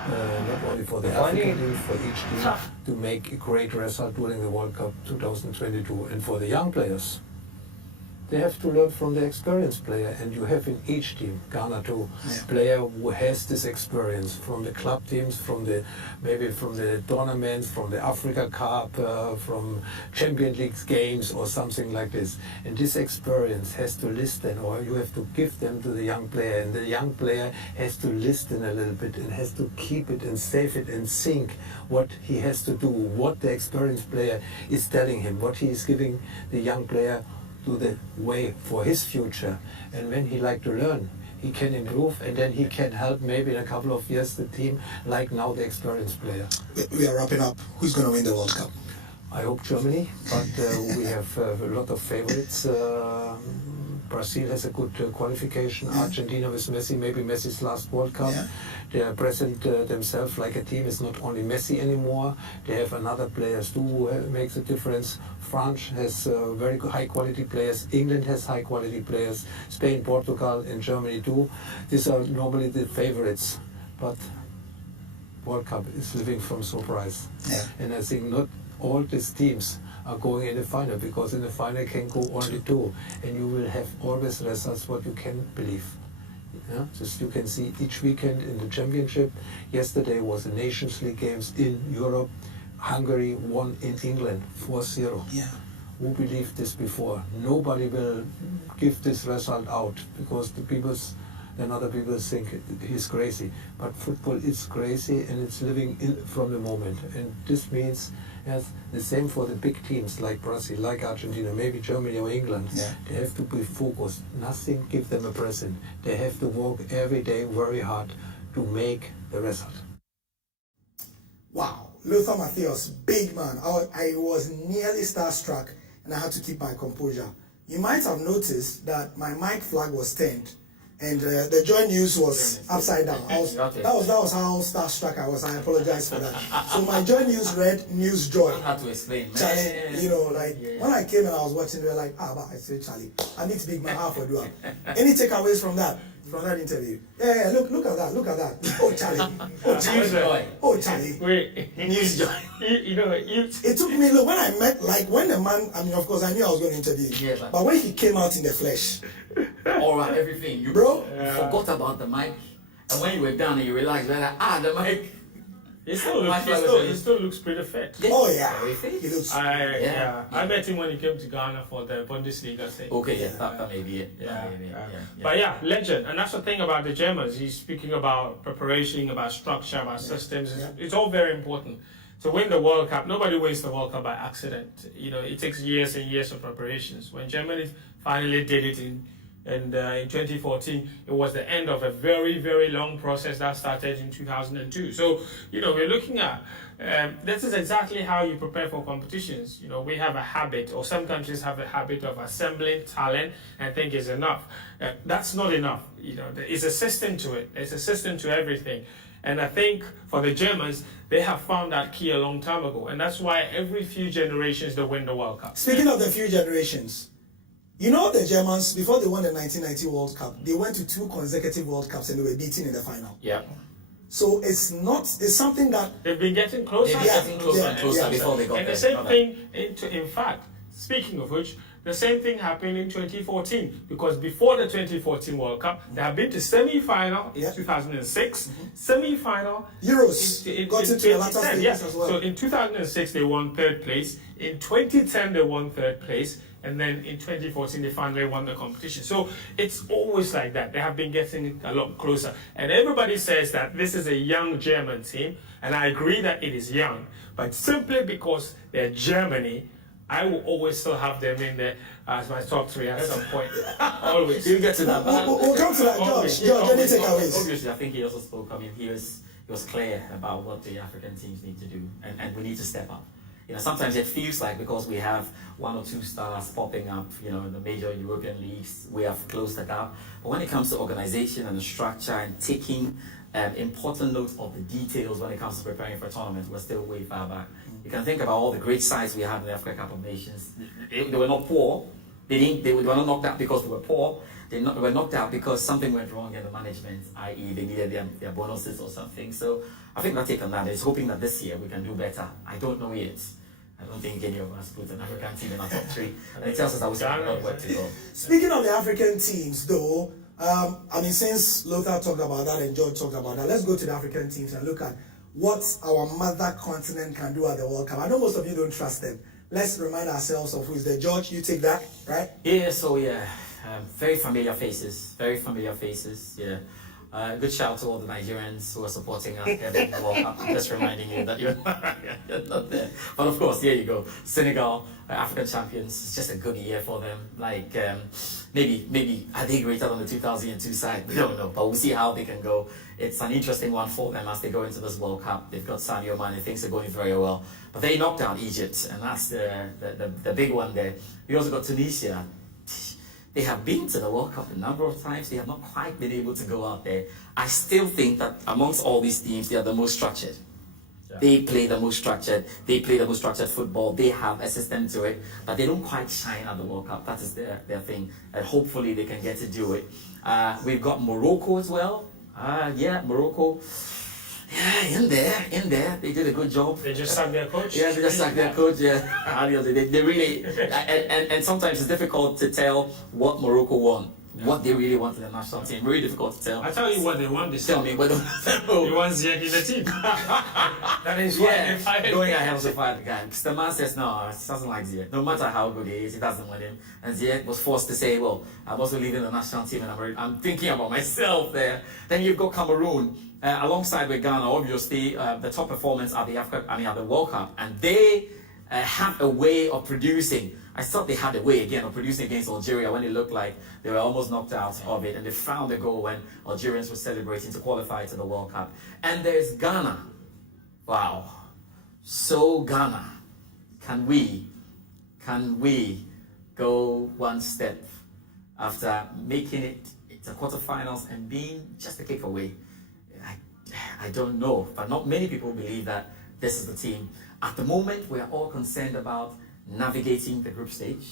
Not only for the African team, for each team to make a great result during the World Cup 2022. And for the young players, they have to learn from the experienced player, and you have in each team, Ghana too, player who has this experience from the club teams, maybe from the tournaments, from the Africa Cup, from Champions League games or something like this. And this experience has to listen, or you have to give them to the young player, and the young player has to listen a little bit and has to keep it and save it and think what he has to do, what the experienced player is telling him, what he is giving the young player to the way for his future. And when he like to learn, he can improve, and then he can help maybe in a couple of years the team, like now the experienced player. We are wrapping up. Who's going to win the World Cup? I hope Germany, but we have a lot of favorites. Brazil has a good qualification. Argentina with Messi, maybe Messi's last World Cup. They are present themselves like a team. It's not only Messi anymore. They have another players too who makes a difference. France has very high quality players. England has high quality players. Spain, Portugal, and Germany too. These are normally the favorites, but World Cup is living from surprise. And I think not all these teams are going in the final, because in the final can go only 2, and you will have always results what you can believe. Just you can see each weekend in the championship. Yesterday was the Nations League games in Europe. Hungary won in England 4-0. Who believed this before? Nobody will give this result out, because then other people think he's crazy. But football is crazy, and it's living from the moment. And this means the same for the big teams like Brazil, like Argentina, maybe Germany or England. They have to be focused. Nothing give them a present. They have to work every day very hard to make the result. Wow, Lothar Matthäus, big man. I was nearly starstruck, and I had to keep my composure. You might have noticed that my mic flag was turned And the Joy News was upside down. That was how starstruck I was. I apologize for that. So my Joy News read News Joy. I had to explain. Charlie, you know, like when I came and I was watching, they were like, but I said, Charlie, I need to big man half a do. Any takeaways from that interview? Yeah, look at that. Oh, Charlie. Oh, Charlie. Oh, Charlie. Wait, News Joy. It took me, look, when I met, like when the man, I mean, of course, I knew I was going to interview him. Yeah, but when he came out in the flesh, all right, everything. You forgot about the mic. And when you were done and you realized, you're like, the mic. He still looks pretty fit. Oh yeah, he looks. I met him when he came to Ghana for the Bundesliga thing. Okay, yes, that may be it. But yeah, legend, and that's the thing about the Germans. He's speaking about preparation, about structure, about systems. It's all very important. To win the World Cup, nobody wins the World Cup by accident. You know, it takes years and years of preparations. When Germany finally did it in 2014, it was the end of a very, very long process that started in 2002. So, you know, we're looking at, this is exactly how you prepare for competitions. You know, we have a habit, or some countries have a habit of assembling talent and think it's enough. That's not enough. You know, there is a system to it. There's a system to everything. And I think for the Germans, they have found that key a long time ago. And that's why every few generations they win the World Cup. Speaking of the few generations, you know the Germans, before they won the 1990 World Cup, they went to 2 consecutive World Cups and they were beaten in the final. Yeah. So it's something that... They've been getting closer. And closer before they got there. And the same thing, in fact, speaking of which, the same thing happened in 2014, because before the 2014 World Cup, they have been to semi-final in 2006, semi-final Euros got into the latter stages as well. So in 2006 they won 3rd place, in 2010 they won 3rd place, and then in 2014 they finally won the competition. So it's always like that. They have been getting a lot closer, and everybody says that this is a young German team, and I agree that it is young, but simply because they're Germany, I will always still have them in there as my top 3 at some point. Always. You get to that. We'll come to that, George. Any takeaways? Obviously, I think he also spoke. I mean, he was clear about what the African teams need to do, and we need to step up. You know, sometimes it feels like because we have 1 or 2 stars popping up, you know, in the major European leagues, we have closed the gap. But when it comes to organization and the structure and taking important note of the details when it comes to preparing for a tournament, we're still way far back. You can think about all the great sides we have in the Africa Cup of Nations. They were not poor. They were not knocked out because they were poor. They were knocked out because something went wrong in the management, i.e. they needed their bonuses or something. So I think that take on that is hoping that this year we can do better. I don't know yet. I don't think any of us put an African team in our top 3. And it tells us that we still have a lot of work to go. Speaking of the African teams, though, I mean, since Lothar talked about that and George talked about that, let's go to the African teams and look at what our mother continent can do at the World Cup. I know most of you don't trust them. Let's remind ourselves of who is there. George, you take that, right? Yeah, so very familiar faces. Yeah. Good shout out to all the Nigerians who are supporting us every World Cup. Just reminding you that you're not there. But of course, here you go. Senegal, African champions. It's just a good year for them. Like, maybe are they greater than the 2002 side? We don't know, but we'll see how they can go. It's an interesting one for them as they go into this World Cup. They've got Sadio Mane, things are going very well. But they knocked out Egypt, and that's the big one there. We also got Tunisia. They have been to the World Cup a number of times. They have not quite been able to go out there. I still think that amongst all these teams, they are the most structured. Yeah. They play the most structured. They play the most structured football. They have a system to it, but they don't quite shine at the World Cup. That is their thing, and hopefully they can get to do it. We've got Morocco as well. Morocco. Yeah, in there. They did a good job. They just sacked their coach. Yeah, they just sacked their coach. Yeah, they really and sometimes it's difficult to tell what Morocco want, what they really want in the national team. Really difficult to tell. I tell you what they want. Tell me what they want Ziyech in the team. That is why they going ahead to fight the guy. Because the man says no, he doesn't like Ziyech. No matter how good he is, he doesn't want him. And Ziyech was forced to say, well, I'm also leaving the national team, and I'm thinking about myself there. Then you've got Cameroon. Alongside with Ghana, obviously, the top performance at the World Cup, and they have a way of producing. I thought they had a way again of producing against Algeria when it looked like they were almost knocked out of it, and they found a goal when Algerians were celebrating to qualify to the World Cup. And there's Ghana. Wow. So Ghana, can we go one step after making it the quarterfinals and being just a kick away. I don't know, but not many people believe that this is the team. At the moment, we are all concerned about navigating the group stage,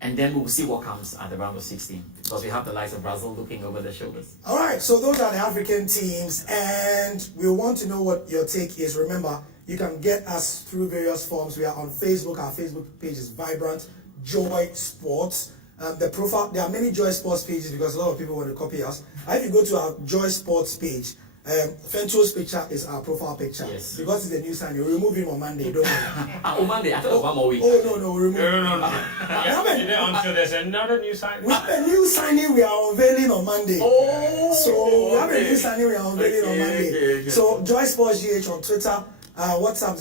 and then we will see what comes at the round of 16, because we have the likes of Brazil looking over their shoulders. All right, so those are the African teams, and we want to know what your take is. Remember, you can get us through various forms. We are on Facebook. Our Facebook page is Vibrant Joy Sports. The profile, there are many Joy Sports pages because a lot of people want to copy us. If you go to our Joy Sports page, Fentuo's picture is our profile picture. Yes. Because it's a new signing, we'll remove him on Monday. Don't worry. On Monday, I thought it was 1 more week. Oh, no, we'll remove him. No. Until there's another new signing. We have a new signing we are unveiling on Monday. Oh, so we have a new signing we are unveiling on Monday. Okay. So Joy Sports GH on Twitter, WhatsApp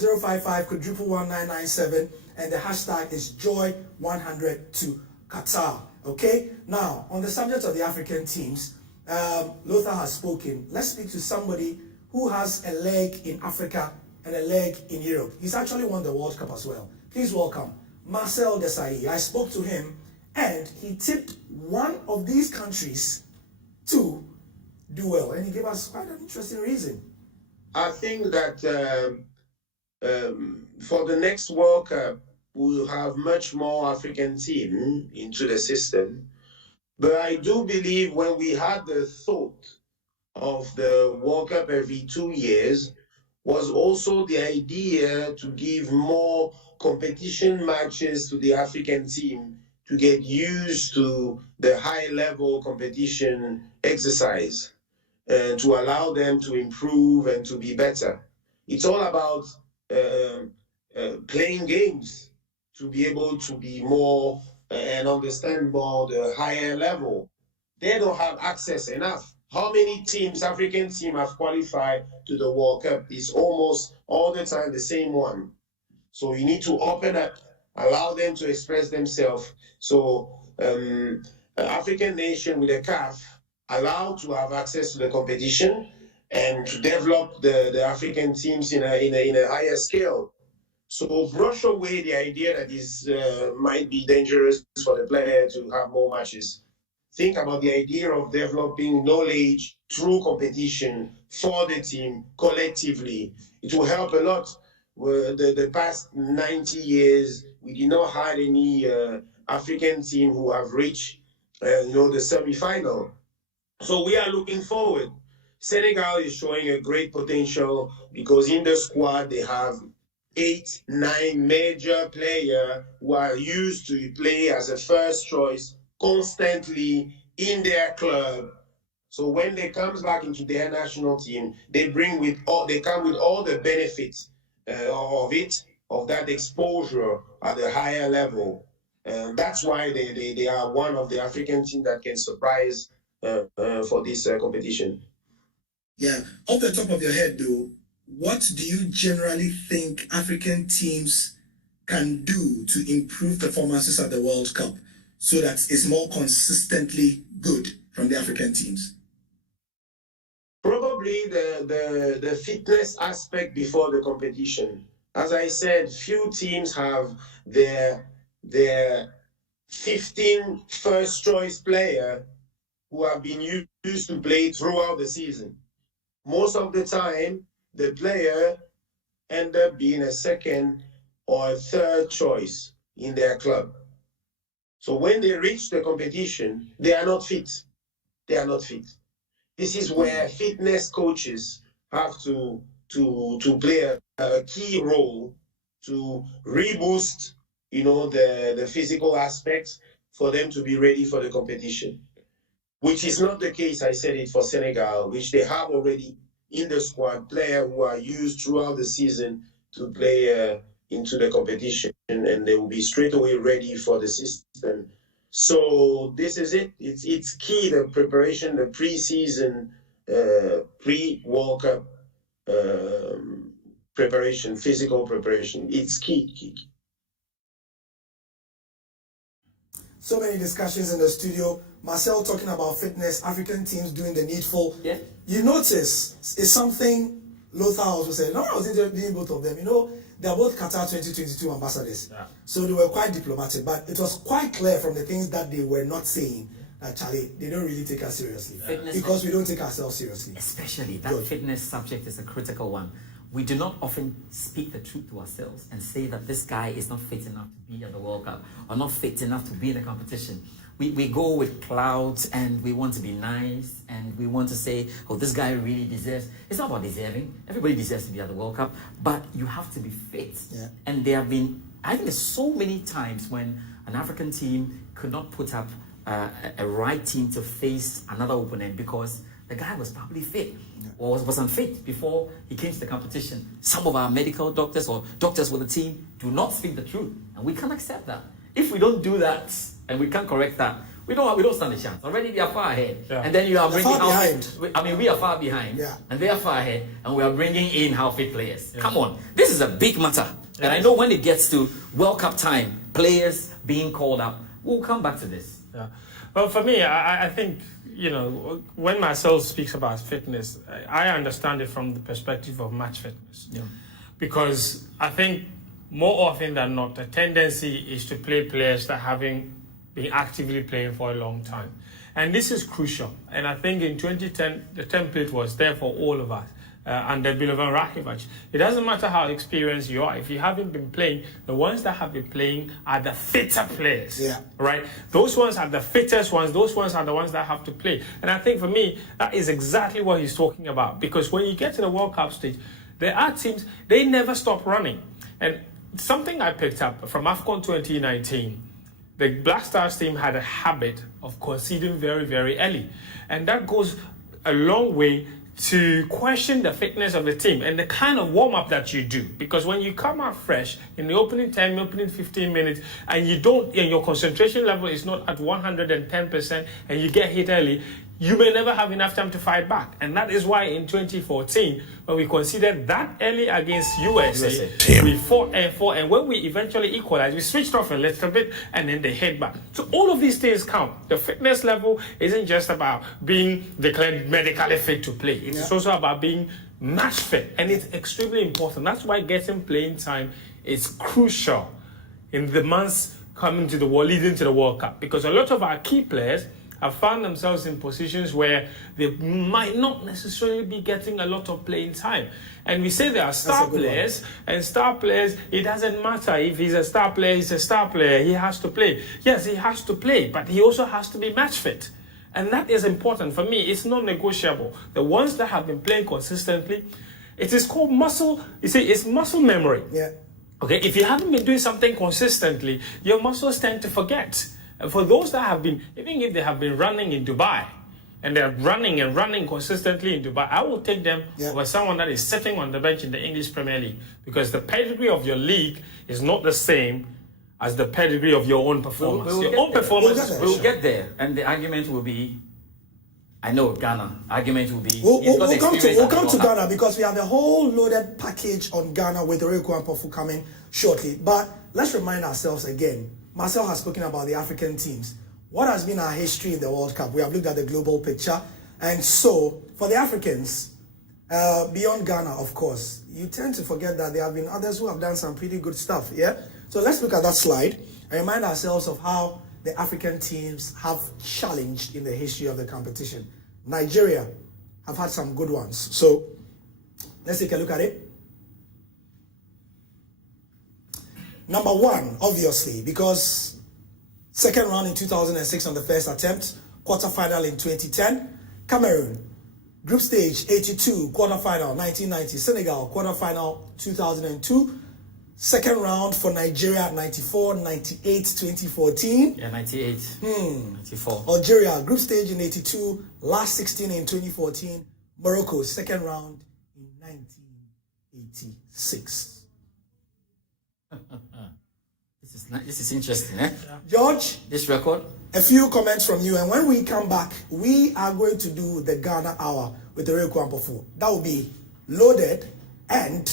055-1997, and the hashtag is Joy100 to Qatar. Okay. Now on the subject of the African teams, Lothar has spoken. Let's speak to somebody who has a leg in Africa and a leg in Europe. He's actually won the World Cup as well. Please welcome Marcel Desailly. I spoke to him and he tipped one of these countries to do well, and he gave us quite an interesting reason. I think that for the next World Cup, we'll have much more African team into the system. But I do believe when we had the thought of the World Cup every 2 years, was also the idea to give more competition matches to the African team to get used to the high-level competition exercise, to allow them to improve and to be better. It's all about playing games to be able to be more and understand more the higher level. They don't have access enough. How many teams, African teams, have qualified to the World Cup? It's almost all the time the same one. So you need to open up, allow them to express themselves. So African nation with a CAF allowed to have access to the competition and to develop the African teams in a higher scale. So brush away the idea that this might be dangerous for the player to have more matches. Think about the idea of developing knowledge through competition for the team collectively. It will help a lot. The past 90 years, we did not have any African team who have reached the semi-final. So we are looking forward. Senegal is showing a great potential because in the squad they have 8, 9 major players who are used to play as a first choice constantly in their club. So when they come back into their national team, they come with all the benefits of that exposure at a higher level. That's why they are one of the African teams that can surprise for this competition. Yeah, off the top of your head though, what do you generally think African teams can do to improve performances at the World Cup so that it's more consistently good from the African teams? Probably the fitness aspect before the competition. As I said, few teams have their 15 first choice players who have been used to play throughout the season. Most of the time, the player end up being a second or a third choice in their club. So when they reach the competition, they are not fit. They are not fit. This is where fitness coaches have to play a key role to reboost, the physical aspects for them to be ready for the competition, which is not the case, I said it, for Senegal, which they have already in the squad players who are used throughout the season to play into the competition, and they will be straight away ready for the system. So this is it. It's key, the preparation, the pre-season, pre-World Cup preparation, physical preparation. It's key. So many discussions in the studio. Marcel talking about fitness, African teams doing the needful. Yeah. You notice it's something Lothar also said. No, I was interviewing both of them. They are both Qatar 2022 ambassadors. Yeah. So they were quite diplomatic, but it was quite clear from the things that they were not saying that Charlie, they don't really take us seriously. Fitness Because we don't take ourselves seriously. Especially that fitness subject is a critical one. We do not often speak the truth to ourselves and say that this guy is not fit enough to be at the World Cup or not fit enough to be in the competition. We go with clouds and we want to be nice and we want to say, oh, this guy really deserves. It's not about deserving. Everybody deserves to be at the World Cup, but you have to be fit. Yeah. And there have been, I think there's so many times when an African team could not put up a right team to face another opponent because the guy was probably fit or was unfit before he came to the competition. Some of our medical doctors or doctors with the team do not speak the truth, and we can't accept that. If we don't do that and we can't correct that, we don't stand a chance. Already we are far ahead, and then you are bringing out. We are far behind, and they are far ahead, and we are bringing in half-fit players. Come on, this is a big matter, and I know when it gets to World Cup time, players being called up, we'll come back to this. Yeah. Well, for me, I think, you know, when Marcel speaks about fitness, I understand it from the perspective of match fitness. Yeah. Because I think more often than not, the tendency is to play players that haven't been actively playing for a long time. And this is crucial. And I think in 2010, the template was there for all of us. Under Milovan Rakovic. It doesn't matter how experienced you are. If you haven't been playing, the ones that have been playing are the fitter players. Yeah. Right? Those ones are the fittest ones. Those ones are the ones that have to play. And I think for me, that is exactly what he's talking about. Because when you get to the World Cup stage, there are teams, they never stop running. And something I picked up from AFCON 2019, the Black Stars team had a habit of conceding very, very early. And that goes a long way to question the fitness of the team and the kind of warm-up that you do. Because when you come out fresh in the opening 10, opening 15 minutes, and your concentration level is not at 110% and you get hit early, you may never have enough time to fight back. And that is why in 2014, when we considered that early against USA, we fought, and when we eventually equalized, we switched off a little bit and then they hit back. So all of these things count. The fitness level isn't just about being declared medically fit to play. It's also about being match fit, and it's extremely important. That's why getting playing time is crucial in the months coming to the world, leading to the World Cup, because a lot of our key players have found themselves in positions where they might not necessarily be getting a lot of playing time. And we say there are star players, and star players, it doesn't matter if he's a star player, he's a star player, he has to play. Yes, he has to play, but he also has to be match fit. And that is important. For me, it's non-negotiable. The ones that have been playing consistently, it is called muscle, you see, it's muscle memory. Yeah. Okay, if you haven't been doing something consistently, your muscles tend to forget. And for those that have been, even if they have been running in Dubai, and they're running and running consistently in Dubai, I will take them over someone that is sitting on the bench in the English Premier League, because the pedigree of your league is not the same as the pedigree of your own performance. We'll get there, and the argument will be, I know Ghana. Argument will be, we'll come to Ghana, because we have a whole loaded package on Ghana with Oreku Ampofu coming shortly. But let's remind ourselves again. Marcel has spoken about the African teams. What has been our history in the World Cup? We have looked at the global picture. And so, for the Africans, beyond Ghana, of course, you tend to forget that there have been others who have done some pretty good stuff, yeah? So let's look at that slide and remind ourselves of how the African teams have challenged in the history of the competition. Nigeria have had some good ones. So, let's take a look at it. Number one, obviously, because second round in 2006 on the first attempt, quarterfinal in 2010, Cameroon, group stage 82, quarterfinal 1990, Senegal, quarterfinal 2002, second round for Nigeria 94, 98, 2014. Yeah, 98, 94. Algeria, group stage in 82, last 16 in 2014, Morocco, second round in 1986. This is interesting, eh? George, this record. A few comments from you, and when we come back, we are going to do the Ghana Hour with Oreku Ampofu. That will be loaded, and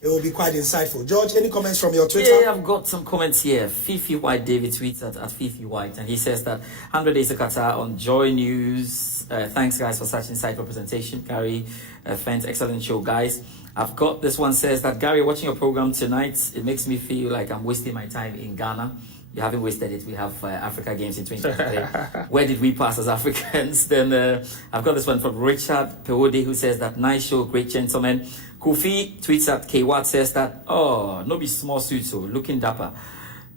it will be quite insightful. George, any comments from your Twitter? Yeah, I've got some comments here. Fifi White David tweets at Fifi White, and he says that 100 Days of Qatar on Joy News. Thanks, guys, for such insightful presentation. Gary, Fent, excellent show, guys. I've got this one says that, Gary, watching your program tonight, it makes me feel like I'm wasting my time in Ghana. You haven't wasted it. We have Africa Games in 2023. Where did we pass as Africans? Then I've got this one from Richard Pewode, who says that nice show, great gentlemen. Kofi tweets at Kwat, says that, oh, no be small suit, so looking dapper.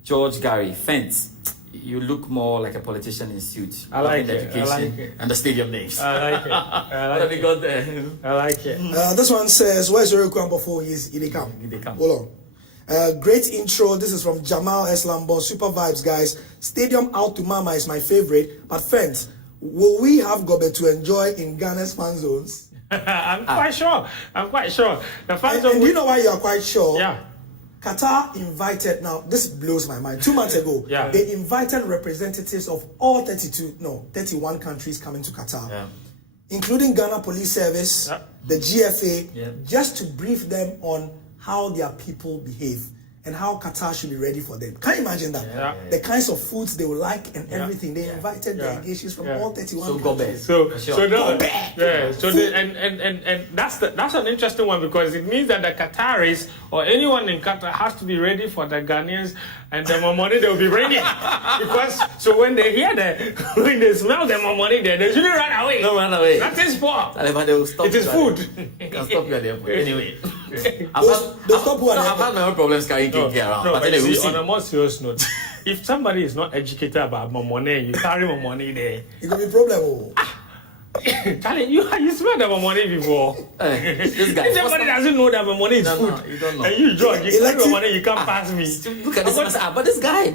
George Gary, Fence, you look more like a politician in suit. I like it. Education I like it. and the stadium names. I like it. I like What have we got there? I like it. This one says, where's your Kwamba for? He's in the camp. Hold on. Great intro. This is from Jamal S. Lambo. Super vibes, guys. Stadium out to Mama is my favorite. But friends, will we have Gobe to enjoy in Ghana's fan zones? I'm quite sure. I'm quite sure. The fan And zone. you know why you're quite sure? Yeah. Qatar invited, now this blows my mind, 2 months ago, Yeah. they invited representatives of all 31 countries coming to Qatar, including Ghana Police Service, the GFA, just to brief them on how their people behave and how Qatar should be ready for them. Can you imagine that? The kinds of foods they would like and everything. They invited delegations from all 31 countries. And that's an interesting one, because it means that the Qataris or anyone in Qatar has to be ready for the Ghanaians, and the money they will be bringing. Because so when they hear when they smell the money there, they usually run away. Don't run away. That is poor. It is food. Can stop you at the airport. Anyway. I've had my own problems carrying Kinky around. No, but anyway, we'll see. On a more serious note, if somebody is not educated about money, you carry money there. It could be a problem. Charlie, you smelled the money before. This guy. If somebody doesn't know that money is food, you don't know. And you drunk, you carry money, you can't pass me. Look at this. But this guy.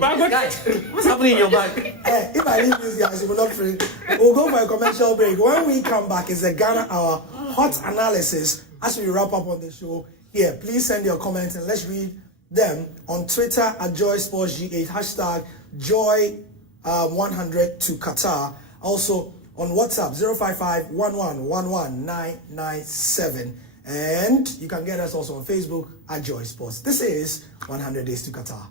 What's happening in your bag? If I leave these guys, we're not free. We'll go for a commercial break. When we come back, it's the Ghana Hour hot analysis as we wrap up on the show. Here, please send your comments and let's read them on Twitter at JoySportsGH, hashtag Joy100 to Qatar. Also on WhatsApp 055-1111-997. And you can get us also on Facebook at Joy Sports. This is 100 Days to Qatar.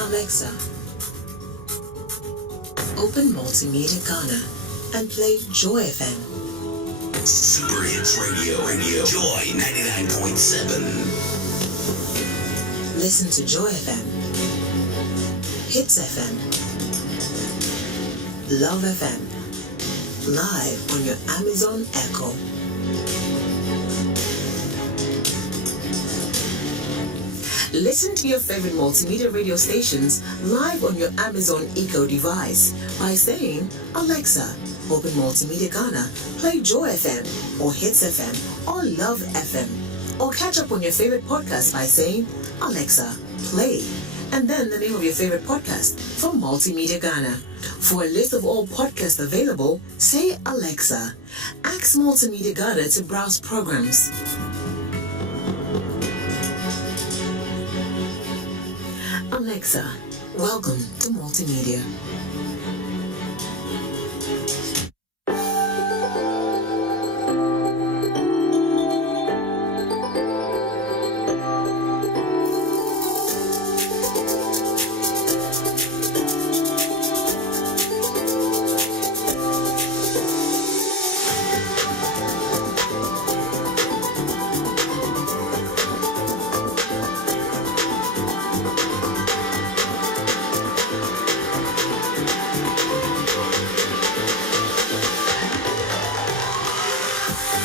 Alexa, open Multimedia Ghana and play Joy FM. Super Hits Radio, Joy 99.7. Listen to Joy FM, Hits FM, Love FM, live on your Amazon Echo. Listen to your favorite multimedia radio stations live on your Amazon Echo device by saying, Alexa, open Multimedia Ghana, play Joy FM or Hits FM or Love FM. Or catch up on your favorite podcast by saying, Alexa, play, and then the name of your favorite podcast from Multimedia Ghana. For a list of all podcasts available, say Alexa. Ask Multimedia Ghana to browse programs. Alexa, welcome to Multimedia.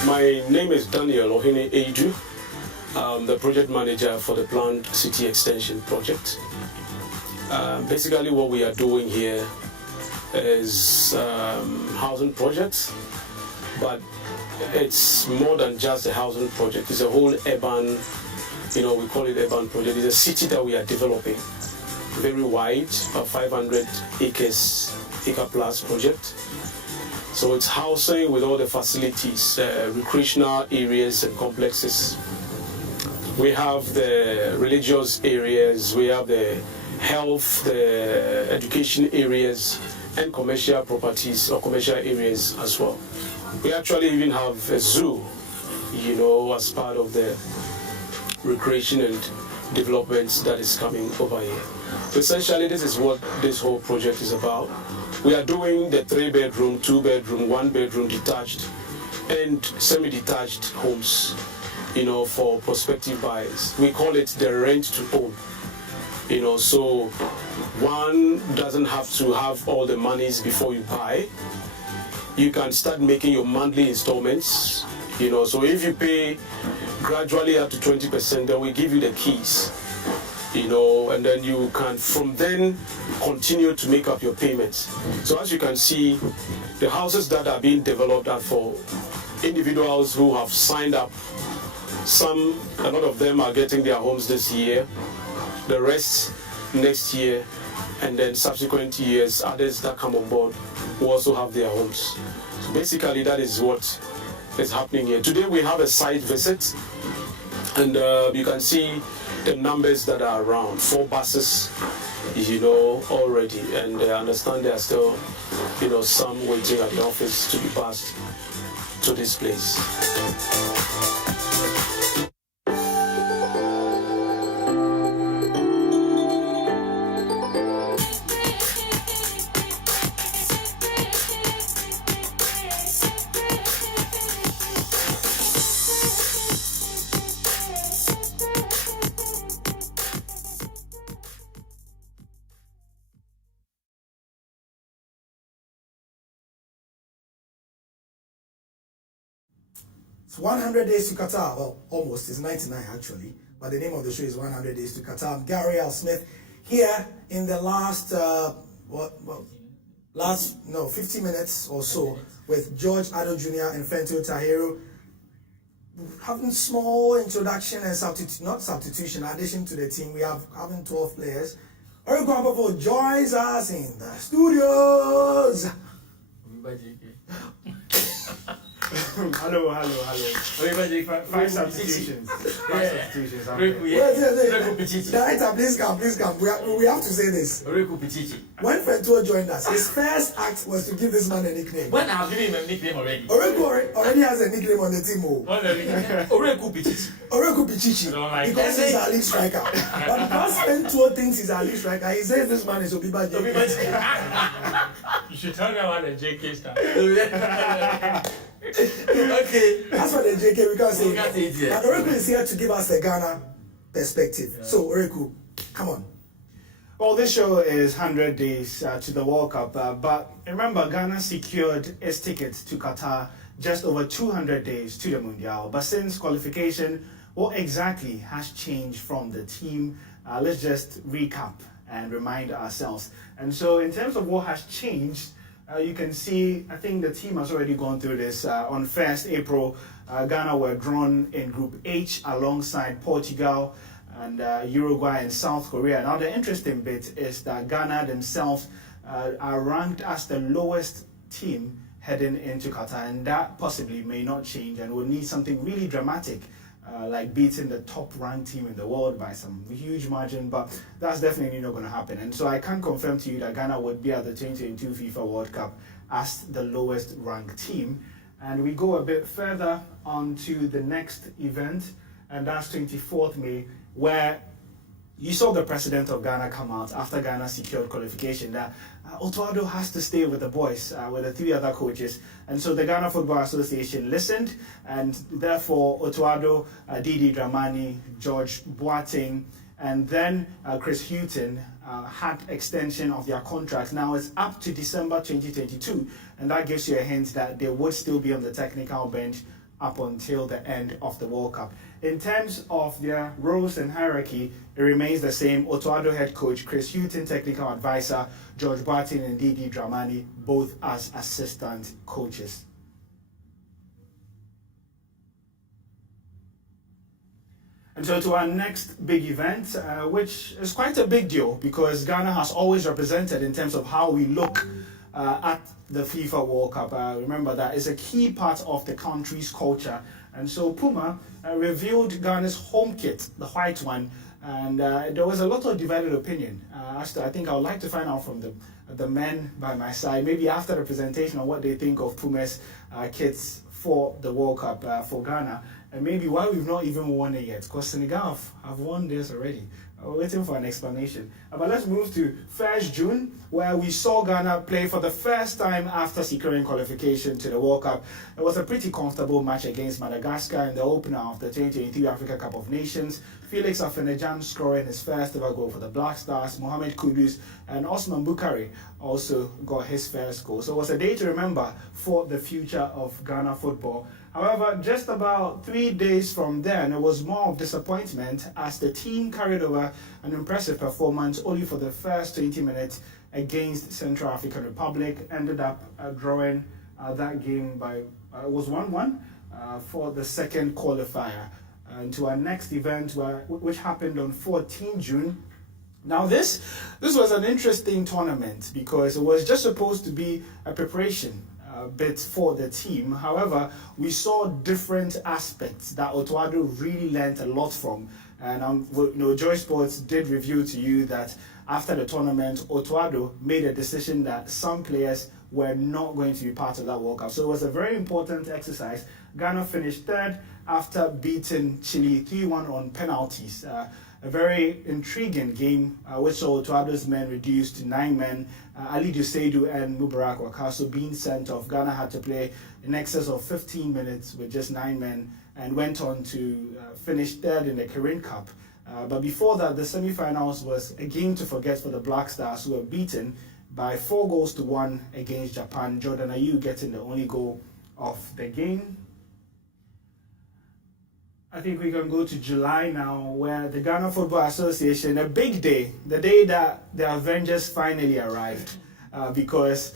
My name is Daniel Edu. I'm the project manager for the planned city extension project. Basically what we are doing here is housing projects, but it's more than just a housing project. It's a whole urban, we call it urban project. It's a city that we are developing, very wide, about 500 acre plus project. So it's housing with all the facilities, recreational areas and complexes. We have the religious areas, we have the health, the education areas, and commercial properties or commercial areas as well. We actually even have a zoo, as part of the recreation and development that is coming over here. Essentially, this is what this whole project is about. We are doing the 3-bedroom, 2-bedroom, 1-bedroom detached and semi-detached homes, for prospective buyers. We call it the rent to own. So one doesn't have to have all the monies before you buy. You can start making your monthly installments, so if you pay gradually up to 20%, then we give you the keys, and then you can from then continue to make up your payments. So as you can see, the houses that are being developed are for individuals who have signed up. A lot of them are getting their homes this year, the rest next year, and then subsequent years, others that come on board will also have their homes. So basically, that is what is happening here. Today we have a site visit, and you can see the numbers that are around. 4 buses, already, and I understand there are still, some waiting at the office to be passed to this place. It's 100 Days to Qatar. Well, almost. It's 99 actually. But the name of the show is 100 Days to Qatar. I'm Gary L. Smith here in the last, 15 minutes or so with George Addo Jnr. and Fentuo Tahiru. Having small introduction and addition to the team. We have having 12 players. Eric Gwambafo joins us in the studios. Hello. Five substitutions. Director, please come. We have to say this. When Fentuo joined us, his first act was to give this man a nickname. When I've given him a nickname already. Oreku already has a nickname on the team. Oreku Pichichi. Because he's our lead striker. But because Fentuo thinks he's our lead striker, he says this man is Obiba JK. You should tell me about the JK stuff. Okay. As for the JK, we can't say it. But Oreku is here to give us a Ghana perspective. Yeah. So, Oreku, come on. Well, this show is 100 days to the World Cup. But remember, Ghana secured its tickets to Qatar just over 200 days to the Mundial. But since qualification, what exactly has changed from the team? Let's just recap and remind ourselves. And so, in terms of what has changed, you can see, I think the team has already gone through this. On 1st April, Ghana were drawn in Group H alongside Portugal and Uruguay and South Korea. Now, the interesting bit is that Ghana themselves are ranked as the lowest team heading into Qatar, and that possibly may not change and will need something really dramatic, like beating the top-ranked team in the world by some huge margin, but that's definitely not going to happen. And so I can confirm to you that Ghana would be at the 2022 FIFA World Cup as the lowest-ranked team. And we go a bit further on to the next event, and that's 24th May, where you saw the president of Ghana come out after Ghana secured qualification that Otto Addo has to stay with the boys, with the 3 other coaches. And so the Ghana Football Association listened, and therefore Otto Addo, Didi Dramani, George Boateng, and then Chris Hughton had extension of their contracts. Now it's up to December 2022, and that gives you a hint that they would still be on the technical bench up until the end of the World Cup. In terms of their roles and hierarchy, it remains the same. Otto Addo head coach, Chris Hughton technical advisor, George Boateng and Didi Dramani both as assistant coaches. And so to our next big event, which is quite a big deal because Ghana has always represented in terms of how we look at the FIFA World Cup. Remember that is a key part of the country's culture. And so Puma revealed Ghana's home kit, the white one, and there was a lot of divided opinion. I think I would like to find out from the men by my side, maybe after the presentation, on what they think of Puma's kits for the World Cup for Ghana. and maybe why we've not even won it yet, because Senegal have won this already. We're waiting for an explanation. But let's move to 1st June, where we saw Ghana play for the first time after securing qualification to the World Cup. It was a pretty comfortable match against Madagascar in the opener of the 2023 Africa Cup of Nations. Felix Afenajam scoring his first ever goal for the Black Stars. Mohamed Kudus and Osman Bukari also got his first goal. So it was a day to remember for the future of Ghana football. However, just about 3 days from then, it was more of disappointment as the team carried over an impressive performance only for the first 20 minutes against Central African Republic, ended up drawing that game by, it was 1-1 for the second qualifier. And to our next event, which happened on 14 June. Now this was an interesting tournament because it was just supposed to be a preparation bit for the team. However, we saw different aspects that Otoado really learned a lot from. And Joy Sports did reveal to you that after the tournament, Otoado made a decision that some players were not going to be part of that World Cup. So it was a very important exercise. Ghana finished 3rd after beating Chile 3-1 on penalties. A very intriguing game, which saw Otoado's men reduced to 9 men. Ali Duseidu and Mubarak Wakaso being sent off. Ghana had to play in excess of 15 minutes with just 9 men and went on to finish 3rd in the Kirin Cup. But before that, the semi-finals was a game to forget for the Black Stars, who were beaten by 4-1 against Japan. Jordan Ayew getting the only goal of the game. I think we can go to July now, where the Ghana Football Association, a big day, the day that the Avengers finally arrived, because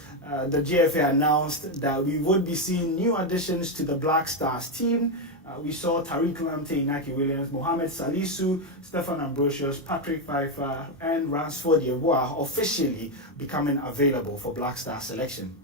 the GFA announced that we would be seeing new additions to the Black Stars team. We saw Tariq Lamptey, Inaki Williams, Mohamed Salisu, Stefan Ambrosius, Patrick Pfeiffer, and Ransford Yeboah officially becoming available for Black Star selection.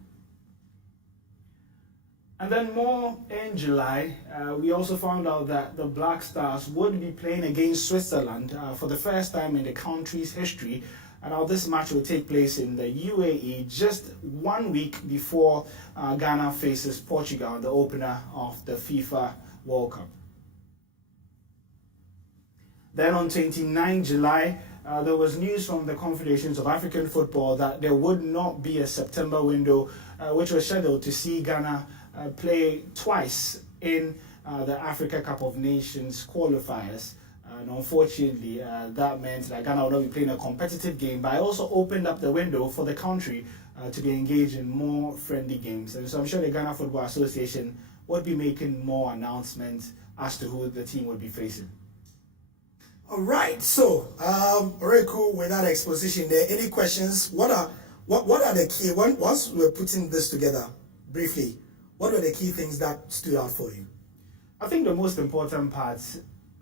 And then more in July, we also found out that the Black Stars would be playing against Switzerland for the first time in the country's history. And now this match will take place in the UAE just 1 week before Ghana faces Portugal, the opener of the FIFA World Cup. Then on 29 July, there was news from the Confederations of African Football that there would not be a September window, which was scheduled to see Ghana play twice in the Africa Cup of Nations qualifiers. And unfortunately, that meant that Ghana would not be playing a competitive game, but I also opened up the window for the country to be engaged in more friendly games. And so I'm sure the Ghana Football Association would be making more announcements as to who the team would be facing. All right, so very cool with that exposition there. Any questions? What are the key, once we're putting this together briefly, what were the key things that stood out for you? I think the most important part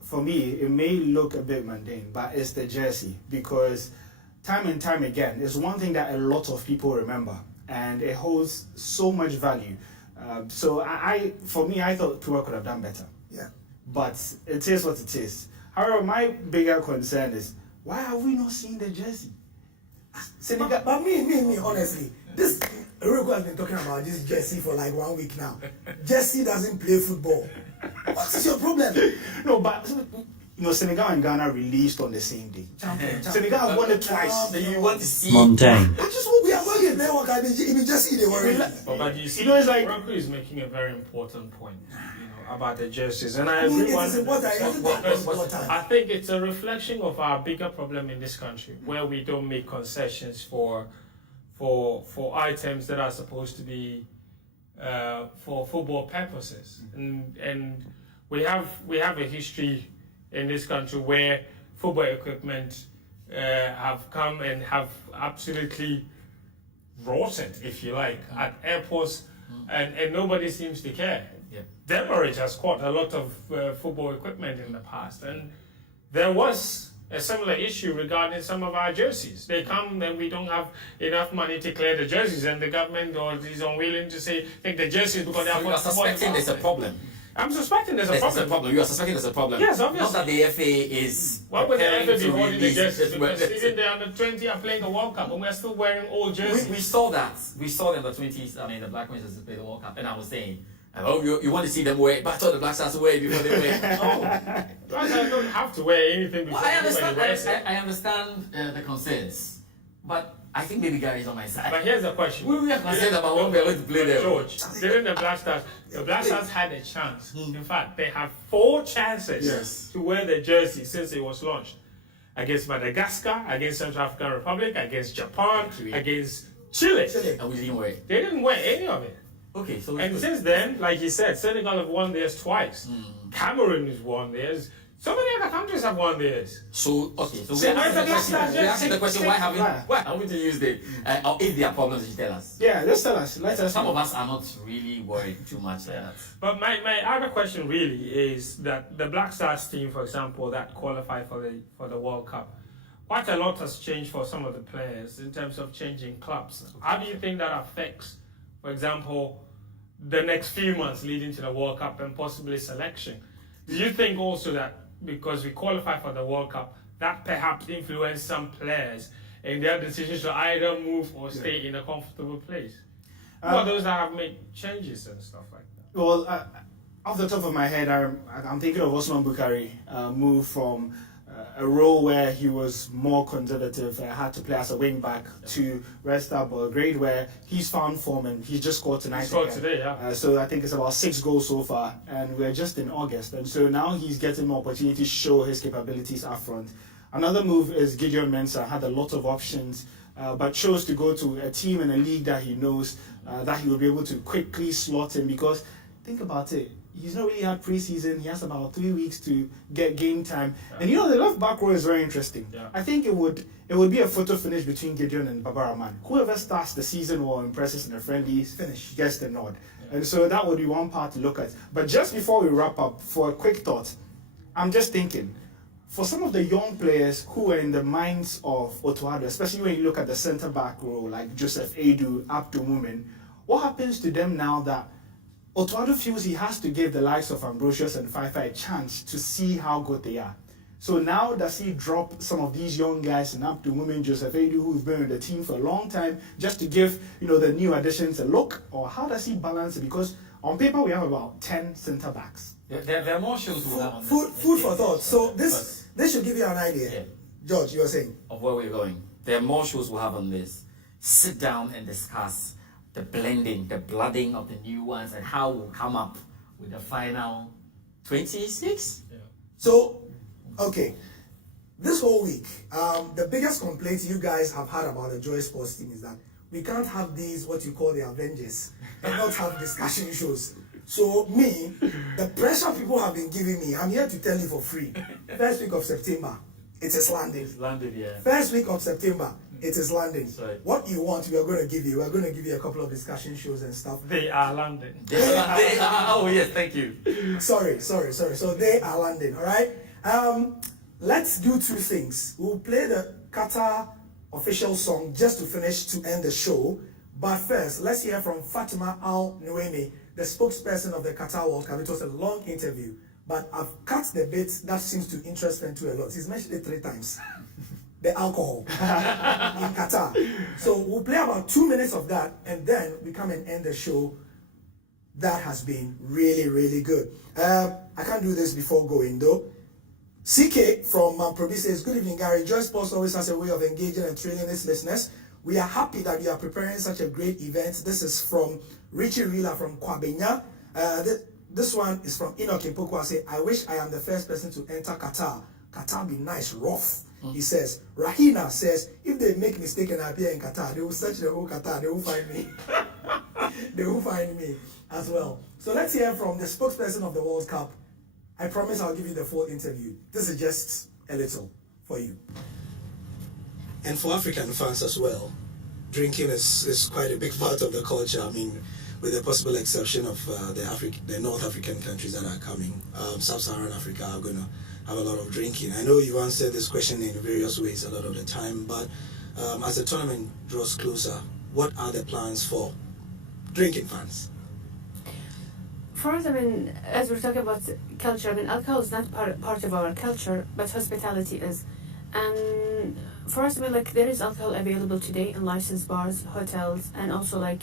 for me, it may look a bit mundane, but it's the jersey, because time and time again, it's one thing that a lot of people remember, and it holds so much value. So for me, I thought Tua could have done better. Yeah. But it is what it is. However, my bigger concern is, why have we not seen the jersey? But me, honestly, this Morocco has been talking about this jersey for like 1 week now. Jersey doesn't play football. What is your problem? No, but Senegal and Ghana released on the same day. Senegal have won it twice. You want to see Montaigne. Which is what we are going to play. What can be jersey they worry? But you see, it's like Morocco is making a very important point, about the jerseys, and I agree. I think it's a reflection of our bigger problem in this country, where we don't make concessions for items that are supposed to be for football purposes, and we have a history in this country where football equipment have come and have absolutely rotten, if you like, at airports, and nobody seems to care. Demeridge has caught a lot of football equipment in the past, and there was a similar issue regarding some of our jerseys. They come and we don't have enough money to clear the jerseys, and the government is unwilling to take the jerseys because they are. You are suspecting there's a problem. I'm suspecting there's a problem. You are suspecting there's a problem. Yes, obviously. Not that the FA is. Why would the FA be holding the jerseys? Because release. even the under-20 are playing the World Cup, and we're still wearing old jerseys. We saw that. We saw them the 20s. I mean, the Black Queens play the World Cup, and I was saying Oh, you want to see them wear, but I thought the Black Stars wear before they wear. Oh. Black Stars don't have to wear anything before Well, I understand. I I understand the concerns, but I think maybe Gary's on my side. But here's the question: we are concerned about when we are going to play there. George, during the Black Stars had a chance. In fact, they have 4 chances to wear the jersey since it was launched: against Madagascar, against Central African Republic, against Japan, against Chile. And we didn't wear it. They didn't wear any of it. Okay, so and since then, like you said, Senegal have won theirs twice. Cameroon has won theirs. So many other countries have won theirs. So we're asking the question: why haven't we used it? Or if there are problems, you tell us. Yeah, just tell us. Let us. Some of us are not really worried too much like that. But my other question really is that the Black Stars team, for example, that qualified for the World Cup, quite a lot has changed for some of the players in terms of changing clubs. How do you think that affects, for example, the next few months leading to the World Cup and possibly selection? Do you think also that because we qualify for the World Cup, that perhaps influenced some players in their decisions to either move or stay in a comfortable place? Who are those that have made changes and stuff like that? Well, off the top of my head, I'm thinking of Osman Bukari, moved from a role where he was more conservative, had to play as a wing back, to Red up Belgrade, where he's found form and he just scored tonight. He scored today, yeah. So I think it's about 6 goals so far, and we're just in August, and so now he's getting more opportunity to show his capabilities up front. Another move is Gideon Mensah, had a lot of options, but chose to go to a team in a league that he knows that he will be able to quickly slot in, because think about it. He's not really had preseason. He has about 3 weeks to get game time. And the left back row is very interesting. I think it would be a photo finish between Gideon and Baba Rahman. Whoever starts the season or impresses in the friendlies gets the nod. And so that would be one part to look at. But just before we wrap up, for a quick thought, I'm just thinking, for some of the young players who are in the minds of Otuado, especially when you look at the centre-back row, like Joseph Addo, Abdou Mumin, what happens to them now that Otuado feels he has to give the likes of Ambrosius and Fifa a chance to see how good they are? So now does he drop some of these young guys, and Abdou Mumin, Joseph Addo, who've been with the team for a long time, just to give the new additions a look? Or how does he balance it? Because on paper we have about 10 centre backs. There are more shows we have on food for thought. So this should give you an idea. Yeah. George, you were saying? Of where we're going. There are more shows we have on this. Sit down and discuss the blending, the blooding of the new ones, and how we'll come up with the final 26. Yeah. So, okay, this whole week, the biggest complaint you guys have had about the Joy Sports team is that we can't have these, what you call the Avengers, and not have discussion shows. So me, the pressure people have been giving me, I'm here to tell you for free. First week of September, it is landing. It's landed, yeah. First week of September, it is landing. Right. What you want, we are going to give you. We're going to give you a couple of discussion shows and stuff. They are landing. They are. Oh yes, thank you. Sorry. So they are landing. All right. Let's do 2 things. We'll play the Qatar official song just to finish to end the show. But first, let's hear from Fatima Al Nuemi, the spokesperson of the Qatar World Cup. It was a long interview, but I've cut the bit that seems to interest Fentuo a lot. He's mentioned it 3 times. The alcohol in Qatar. So we'll play about 2 minutes of that, and then we come and end the show. That has been really, really good. I can't do this before going though. CK from Probi says, good evening, Gary. Joy Sports always has a way of engaging and training its listeners. We are happy that you are preparing such a great event. This is from Richie Rila from Kwabenya. This one is from Enoch Impoko. Say, I wish I am the first person to enter Qatar. Qatar be nice, rough. He says, Rahina says, if they make mistake and appear in Qatar, they will search the whole Qatar, they will find me. They will find me as well. So let's hear from the spokesperson of the World Cup. I promise I'll give you the full interview. This is just a little for you. And for African fans as well, drinking is quite a big part of the culture. I mean, with the possible exception of the North African countries that are coming. Sub-Saharan Africa are going to have a lot of drinking. I know you answered this question in various ways a lot of the time, but as the tournament draws closer, what are the plans for drinking fans? For us, I mean, as we're talking about culture, I mean, alcohol is not part of our culture, but hospitality is. And for us, I mean, like, there is alcohol available today in licensed bars, hotels, and also like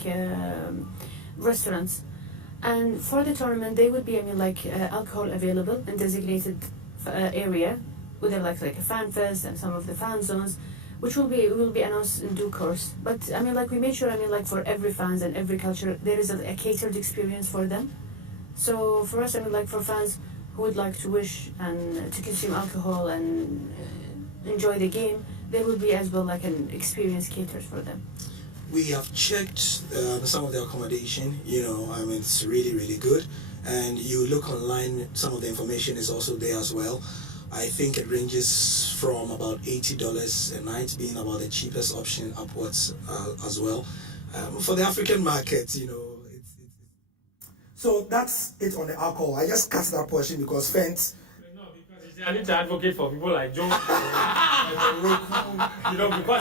restaurants. And for the tournament, they would be, alcohol available in designated area, with like a fan fest and some of the fan zones, which will be announced in due course. But we made sure, for every fans and every culture, there is a catered experience for them. So for us, for fans who would like to wish and to consume alcohol and enjoy the game, there will be as well an experience catered for them. We have checked some of the accommodation, it's really, really good. And you look online, some of the information is also there as well. I think it ranges from about $80 a night, being about the cheapest option upwards as well. For the African market, So that's it on the alcohol. I just cut that portion because Fent. I need to advocate for people like Joe, because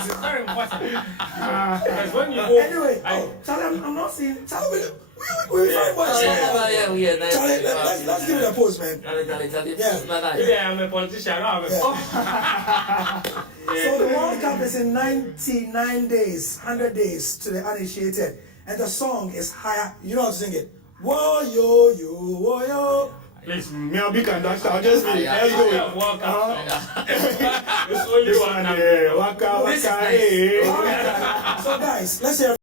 it's very important. Because when you go... Anyway, Charlie, I'm not saying... Charlie, we'll find what Charlie, let's give it a pause, man. Yeah, I'm a politician. I don't have a... So the World Cup is in 99 days, 100 days to the uninitiated. And the song is higher. You know how to sing it? Whoa, yo, yo, whoa, yo. Please, me I'll be conductor. I'll just be. Let's go. It's only one. Waka, waka, So guys, let's hear